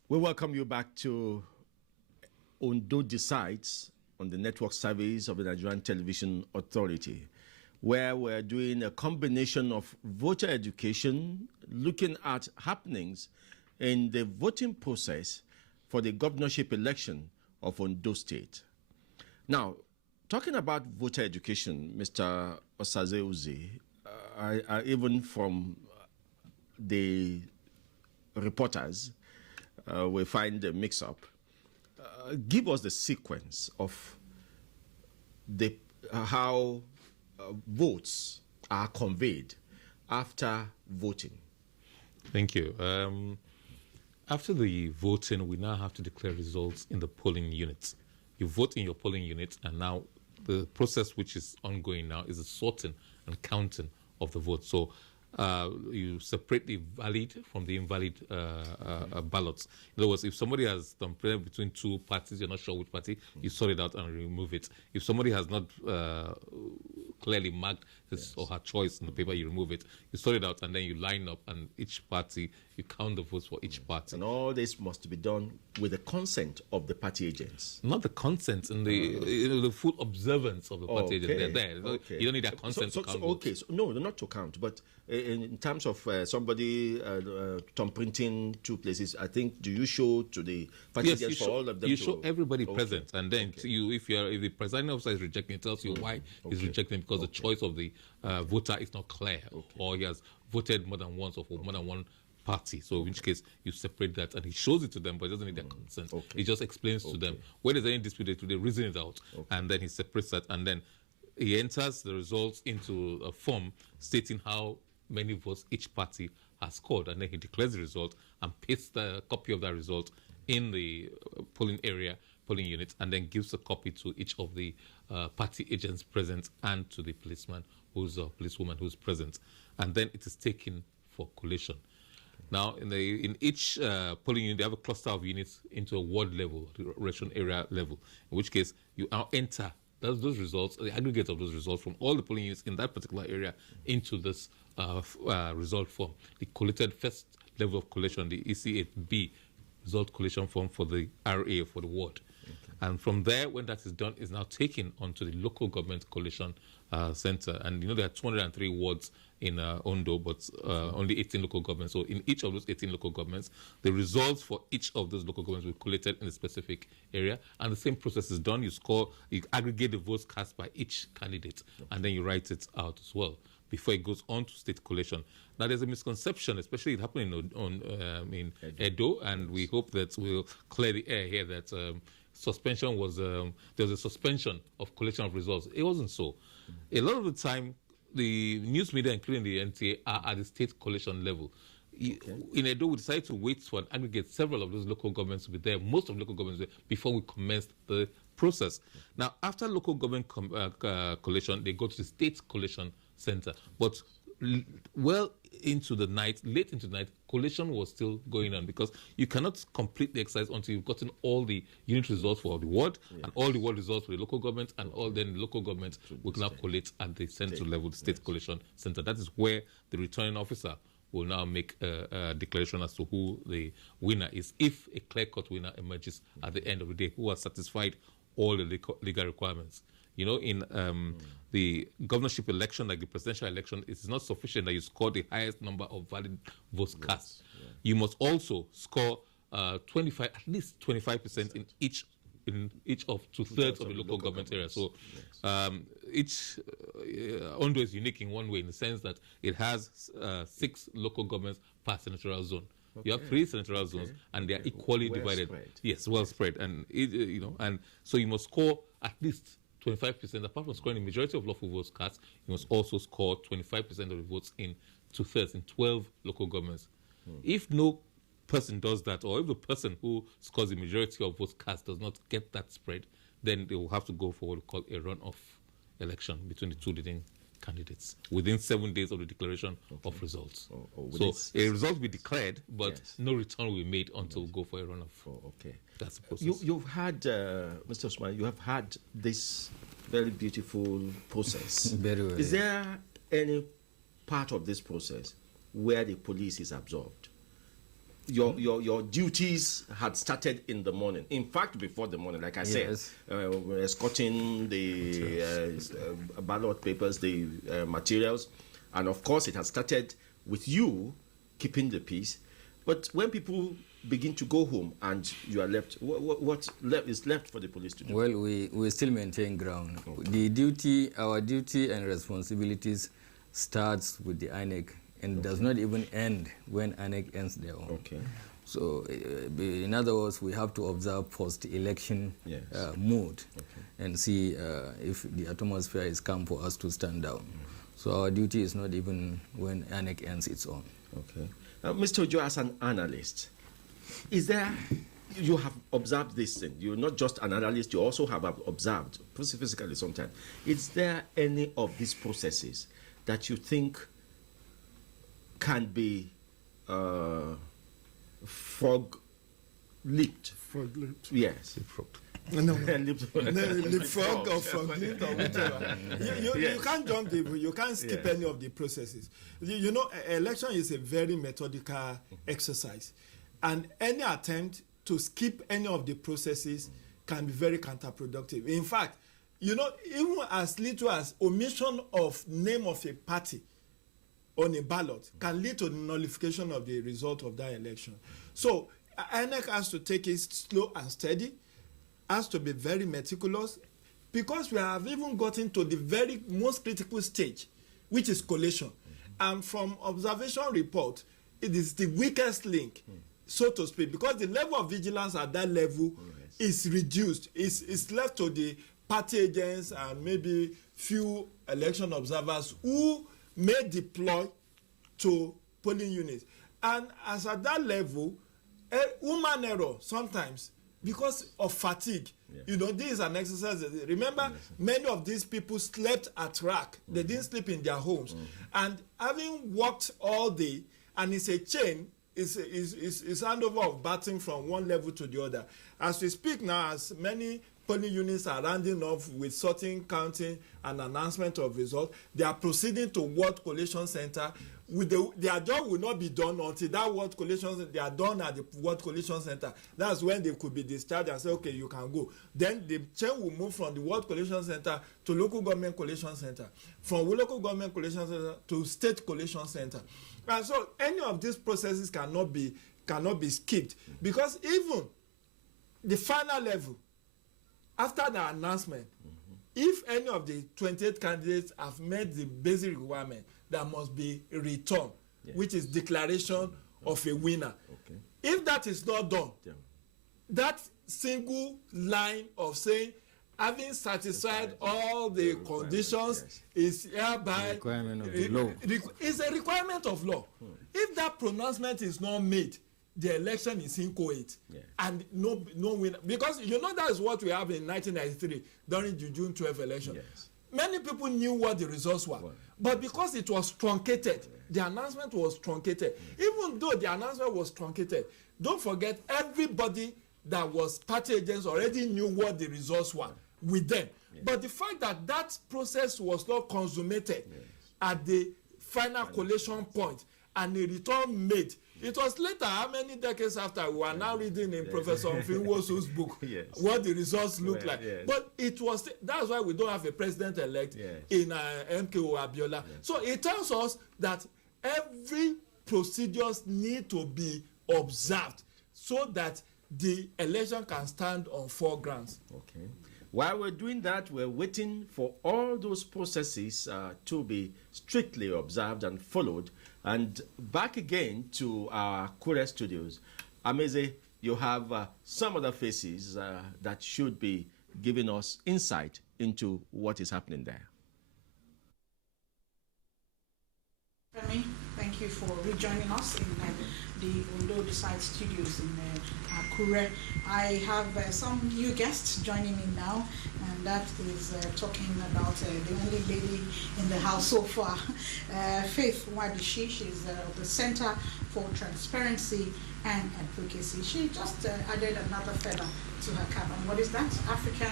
We welcome you back to Ondo Decides on the network service of the Nigerian Television Authority, where we're doing a combination of voter education, looking at happenings in the voting process for the governorship election of Ondo State. Now, talking about voter education, Mr. Osaze Uzi, even from the reporters, we find a mix-up. Give us the sequence of the how votes are conveyed after voting. Thank you. After the voting, we now have to declare results in the polling units. You vote in your polling unit, and now the process which is ongoing now is the sorting and counting of the votes. So you separate the valid from the invalid ballots. In other words, if somebody has compared between two parties, you're not sure which party, you sort it out and remove it. If somebody has not clearly marked his or her choice in the paper, you remove it. You sort it out and then you line up, and each party, you count the votes for each party. And all this must be done with the consent of the party agents. Not the consent and the full observance of the party agents. They're there. Okay. You don't need that consent to count votes. No, not to count, but in terms of somebody thumb printing two places, I think, do you show to the party agents for all of them? You show everybody present, and then if the presiding officer is rejecting, it tells you why he's rejecting, because the choice of the voter is not clear, or he has voted more than once or for more than one party. So in which case you separate that, and he shows it to them, but it doesn't need their consent. He just explains to them where there's any dispute, they reason it out, and then he separates that, and then he enters the results into a form stating how many votes each party has scored, and then he declares the result and pastes the copy of that result in the polling unit, and then gives a copy to each of the party agents present and to the policeman policewoman who's present, and then it is taken for collation. Now, in each polling unit, they have a cluster of units into a ward level, election area level, in which case you now enter those results, the aggregate of those results from all the polling units in that particular area into this result form. The collated first level of collation, the EC8B result collation form for the RA, for the ward. And from there, when that is done, is now taken onto the local government collation center. And there are 203 wards in Ondo, but only 18 local governments. So in each of those 18 local governments, the results for each of those local governments will be collated in a specific area. And the same process is done. You aggregate the votes cast by each candidate, and then you write it out as well before it goes on to state collation. Now, there's a misconception, especially it happened in Edo, and we hope that we'll clear the air here that suspension was there was a suspension of collection of results. It wasn't so. A lot of the time, the news media, including the NTA, are at the state collation level. In Edo, we decided to wait for an aggregate several of those local governments to be there, most of local governments before we commenced the process. Now, after local government collation, they go to the state collation center. But late into the night, collation was still going on, because you cannot complete the exercise until you've gotten all the unit results for the ward and all the ward results for the local government, and all then the local government will now collate at the central level, the state collation center. That is where the returning officer will now make a declaration as to who the winner is, if a clear-cut winner emerges at the end of the day, who has satisfied all the legal requirements. In the governorship election, like the presidential election, it is not sufficient that you score the highest number of valid votes cast. You must also score at least 25% in each of 2/3 of the local government area. So each Ondo is unique in one way, in the sense that it has 6 local governments per senatorial zone. You have 3 senatorial zones, and they are equally divided. Spread. Yes, well spread, and and so you must score at least 25%. Apart from scoring the majority of lawful votes cast, you must also score 25% of the votes in 2/3 in 12 local governments. If no person does that, or if the person who scores the majority of votes cast does not get that spread, then they will have to go for what we call a runoff election between the two leading candidates within 7 days of the declaration of results. So a result will be declared, but no return will be made until we go for a runoff. That's the process. You've had, Mr. Osman, you have had this very beautiful process. Very well. Is there any part of this process where the police is absorbed? Your duties had started in the morning. In fact, before the morning, like I said, we're escorting the ballot papers, the materials, and of course it has started with you keeping the peace. But when people begin to go home and you are left, what is left for the police to do? Well, we still maintain ground. Our duty and responsibilities starts with the INEC, and does not even end when INEC ends their own. So, in other words, we have to observe post-election mood and see if the atmosphere is calm for us to stand down. So our duty is not even when INEC ends its own. Mr. Ojo, as an analyst, you have observed this thing. You're not just an analyst, you also have observed, physically sometimes. Is there any of these processes that you think can be frog-leaped? Frog-leaped? Yes. No. Leapfrog or frog-leaped or whichever. You can't jump you can't skip any of the processes. Election is a very methodical exercise. And any attempt to skip any of the processes can be very counterproductive. In fact, even as little as omission of name of a party on a ballot can lead to the nullification of the result of that election. So INEC has to take it slow and steady, has to be very meticulous, because we have even gotten to the very most critical stage, which is collation. And from observation report, it is the weakest link, so to speak, because the level of vigilance at that level is reduced. It's left to the party agents and maybe few election observers who may deploy to polling units. And as at that level, human error sometimes, because of fatigue, you know, this is an exercise. Remember, many of these people slept at rack. They didn't sleep in their homes. And having worked all day, and it's a chain, it's handover of batting from one level to the other. As we speak now, as many polling units are rounding off with sorting, counting, and announcement of results, they are proceeding to World Collation Center. Their job will not be done until that World Collation, they are done at the World Collation Center. That's when they could be discharged and say, okay, you can go. Then the chain will move from the World Collation Center to local government collation center, from local government collation center to state collation center. And so any of these processes cannot be skipped, because even the final level, after the announcement, if any of the 28 candidates have met the basic requirement, there must be a return, which is declaration of a winner. If that is not done, that single line of saying, having satisfied all the conditions, is hereby requirement of the law. Is a requirement of law. If that pronouncement is not made, the election is inchoate, and no winner. Because you know that is what we have in 1993 during the June 12 election. Many people knew what the results were, but because it was truncated, the announcement was truncated. Even though the announcement was truncated, don't forget, everybody that was party agents already knew what the results were with them. But the fact that that process was not consummated at the final collation point and a return made, it was later, how many decades after, we are now reading in Professor Mfinwosu's book what the results look like. But it was, that's why we don't have a president-elect in MKO Abiola. So it tells us that every procedures need to be observed so that the election can stand on 4 grounds. While we're doing that, we're waiting for all those processes to be strictly observed and followed. And back again to our Kure studios. Ameze, you have some other faces that should be giving us insight into what is happening there. Femi, thank you for rejoining us in the Ondo Decide studios in Akure. I have some new guests joining me now, and that is talking about the only lady in the house so far, Faith Wadishi. She's the Center for Transparency and Advocacy. She just added another feather to her cap. And what is that? African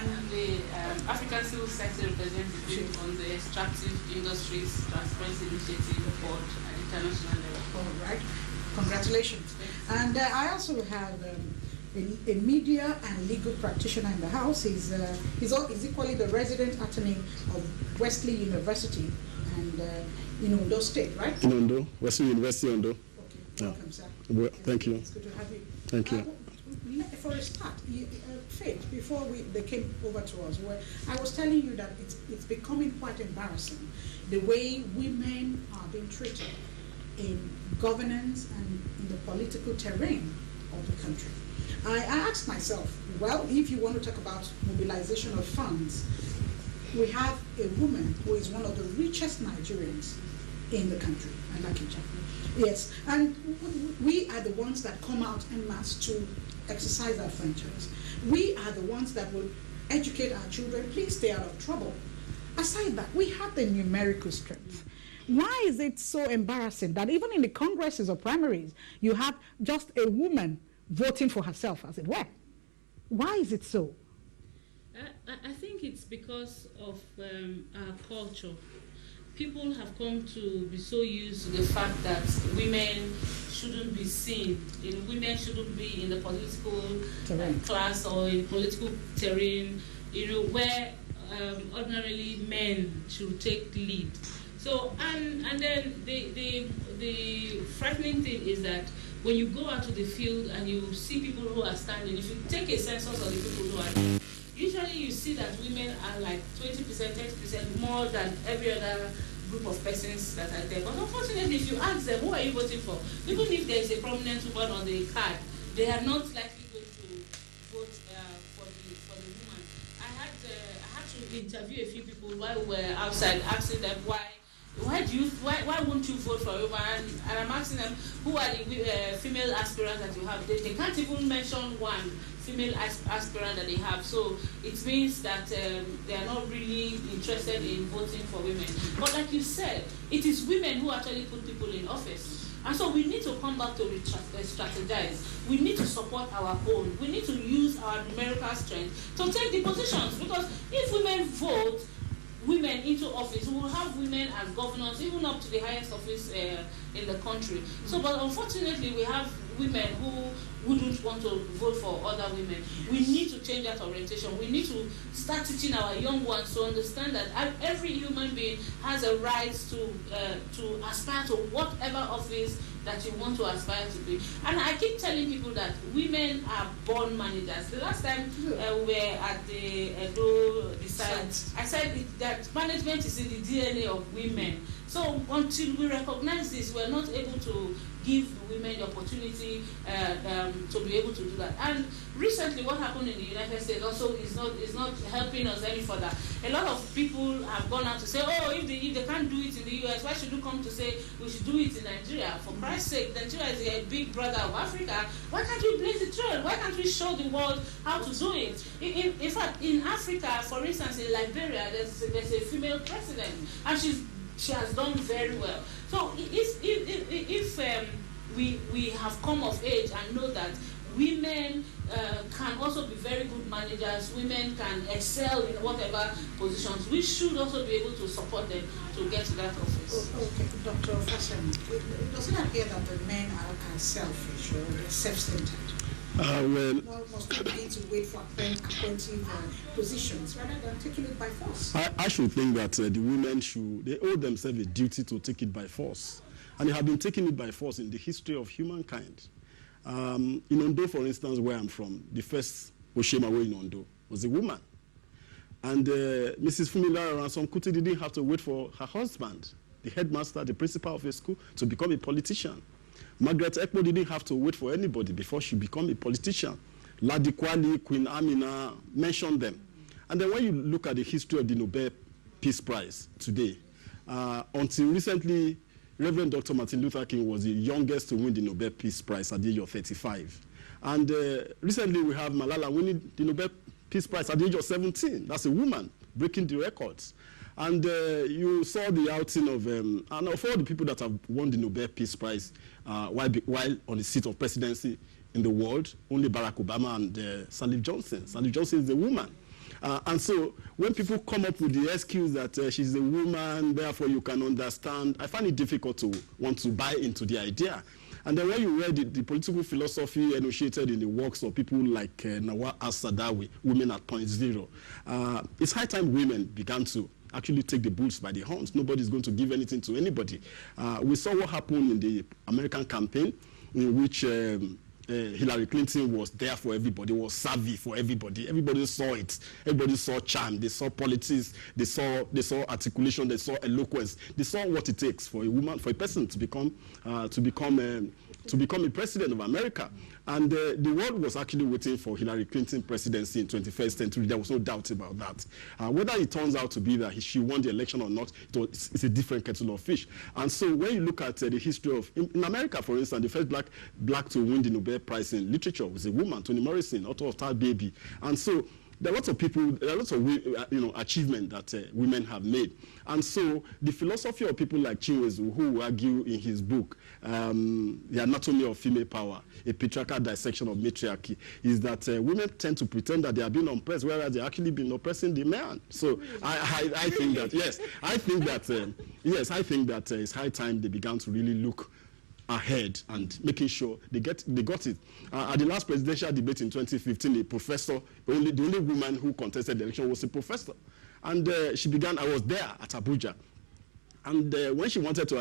Civil Society Representative on the Extractive Industries Transparency Initiative Board at international level. All right. Congratulations. And I also have a media and legal practitioner in the house. He's equally the resident attorney of Wesley University and in Ondo State, right? In Ondo, Wesley University, Ondo. Okay, welcome, sir. Well, thank you. It's good to have you. Thank you. For a start, Faith, before they came over to us, I was telling you that it's becoming quite embarrassing the way women are being treated in governance and in the political terrain of the country. I asked myself, well, if you want to talk about mobilization of funds, we have a woman who is one of the richest Nigerians in the country, Alakija. Yes, and we are the ones that come out en masse to exercise our franchise. We are the ones that will educate our children, please stay out of trouble. Aside that, we have the numerical strength. Why is it so embarrassing that even in the congresses or primaries, you have just a woman voting for herself, as it were? Why is it so? I think it's because of our culture. People have come to be so used to the fact that women shouldn't be seen. Women shouldn't be in the political class or in political terrain, where ordinarily men should take the lead. So, and then the frightening thing is that when you go out to the field and you see people who are standing, if you take a census of the people who are there, usually you see that women are like 20%, 30% more than every other group of persons that are there. But unfortunately, if you ask them, who are you voting for? Even if there is a prominent woman on the card, they are not likely going to vote for the woman. I had to interview a few people while we were outside, asking them why won't you vote for a woman? And I'm asking them, who are the female aspirants that you have? They can't even mention one female aspirant that they have. So it means that they are not really interested in voting for women. But like you said, it is women who actually put people in office. And so we need to come back to strategize. We need to support our own. We need to use our numerical strength to take the positions. Because if women vote women into office, we will have women as governors, even up to the highest office in the country. So, but unfortunately, we have women who wouldn't want to vote for other women. We need to change that orientation. We need to start teaching our young ones to understand that every human being has a right to aspire to whatever office that you want to aspire to be. And I keep telling people that women are born managers. The last time we were at the Ondo site, I said that management is in the DNA of women. So until we recognize this, we're not able to give women the opportunity to be able to do that. And recently, what happened in the United States also is not helping us any further. A lot of people have gone out to say, oh, if they can't do it in the US, why should you come to say we should do it in Nigeria? For Christ's sake, Nigeria is a big brother of Africa. Why can't we blaze the trail? Why can't we show the world how to do it? In fact, in Africa, for instance, in Liberia, there's a female president, and she has done very well. So if we have come of age and know that women can also be very good managers, women can excel in whatever positions, we should also be able to support them to get to that office. Okay, Dr. Fashion, does it appear that the men are selfish or they're self-centered? Must not begin to wait for appointive positions rather than taking it by force. I should think that the women they owe themselves a duty to take it by force. And they have been taking it by force in the history of humankind. In Ondo, for instance, where I'm from, the first Oshemawe in Ondo was a woman. And Mrs. Fumilara Ransom Kuti didn't have to wait for her husband, the headmaster, the principal of a school, to become a politician. Margaret Ekpo didn't have to wait for anybody before she became a politician. Ladi Kwali, Queen Amina, mentioned them. And then when you look at the history of the Nobel Peace Prize today, until recently, Reverend Dr. Martin Luther King was the youngest to win the Nobel Peace Prize at the age of 35. And recently we have Malala winning the Nobel Peace Prize at the age of 17. That's a woman breaking the records. And you saw the outing of, and of all the people that have won the Nobel Peace Prize while on the seat of presidency in the world, only Barack Obama and Salif Johnson. Salif Johnson is a woman. And so when people come up with the excuse that she's a woman, therefore you can understand, I find it difficult to want to buy into the idea. And then when you read the political philosophy enunciated in the works of people like Nawar al-Saadawi, Women at Point Zero, it's high time women began to actually take the bulls by the horns. Nobody's going to give anything to anybody. We saw what happened in the American campaign, in which Hillary Clinton was there for everybody, was savvy for everybody. Everybody saw it. Everybody saw charm. They saw politics. They saw articulation. They saw eloquence. They saw what it takes for a woman, for a person to become a president of America. And the world was actually waiting for Hillary Clinton presidency in 21st century. There was no doubt about that. Whether it turns out to be that she won the election or not, it's a different kettle of fish. And so when you look at the history of, in America, for instance, the first black to win the Nobel Prize in literature was a woman, Toni Morrison, author of Tar Baby. And so there are lots of people, there are lots of achievement that women have made. And so the philosophy of people like Chinwezu, who argue in his book, The Anatomy of Female Power, a patriarchal dissection of matriarchy, is that women tend to pretend that they are being oppressed, whereas they've actually been oppressing the man. So I think that, yes, I think that it's high time they began to really look ahead and making sure they got it. At the last presidential debate in 2015, a professor, the only woman who contested the election was a professor. And she began, I was there at Abuja. And when she wanted to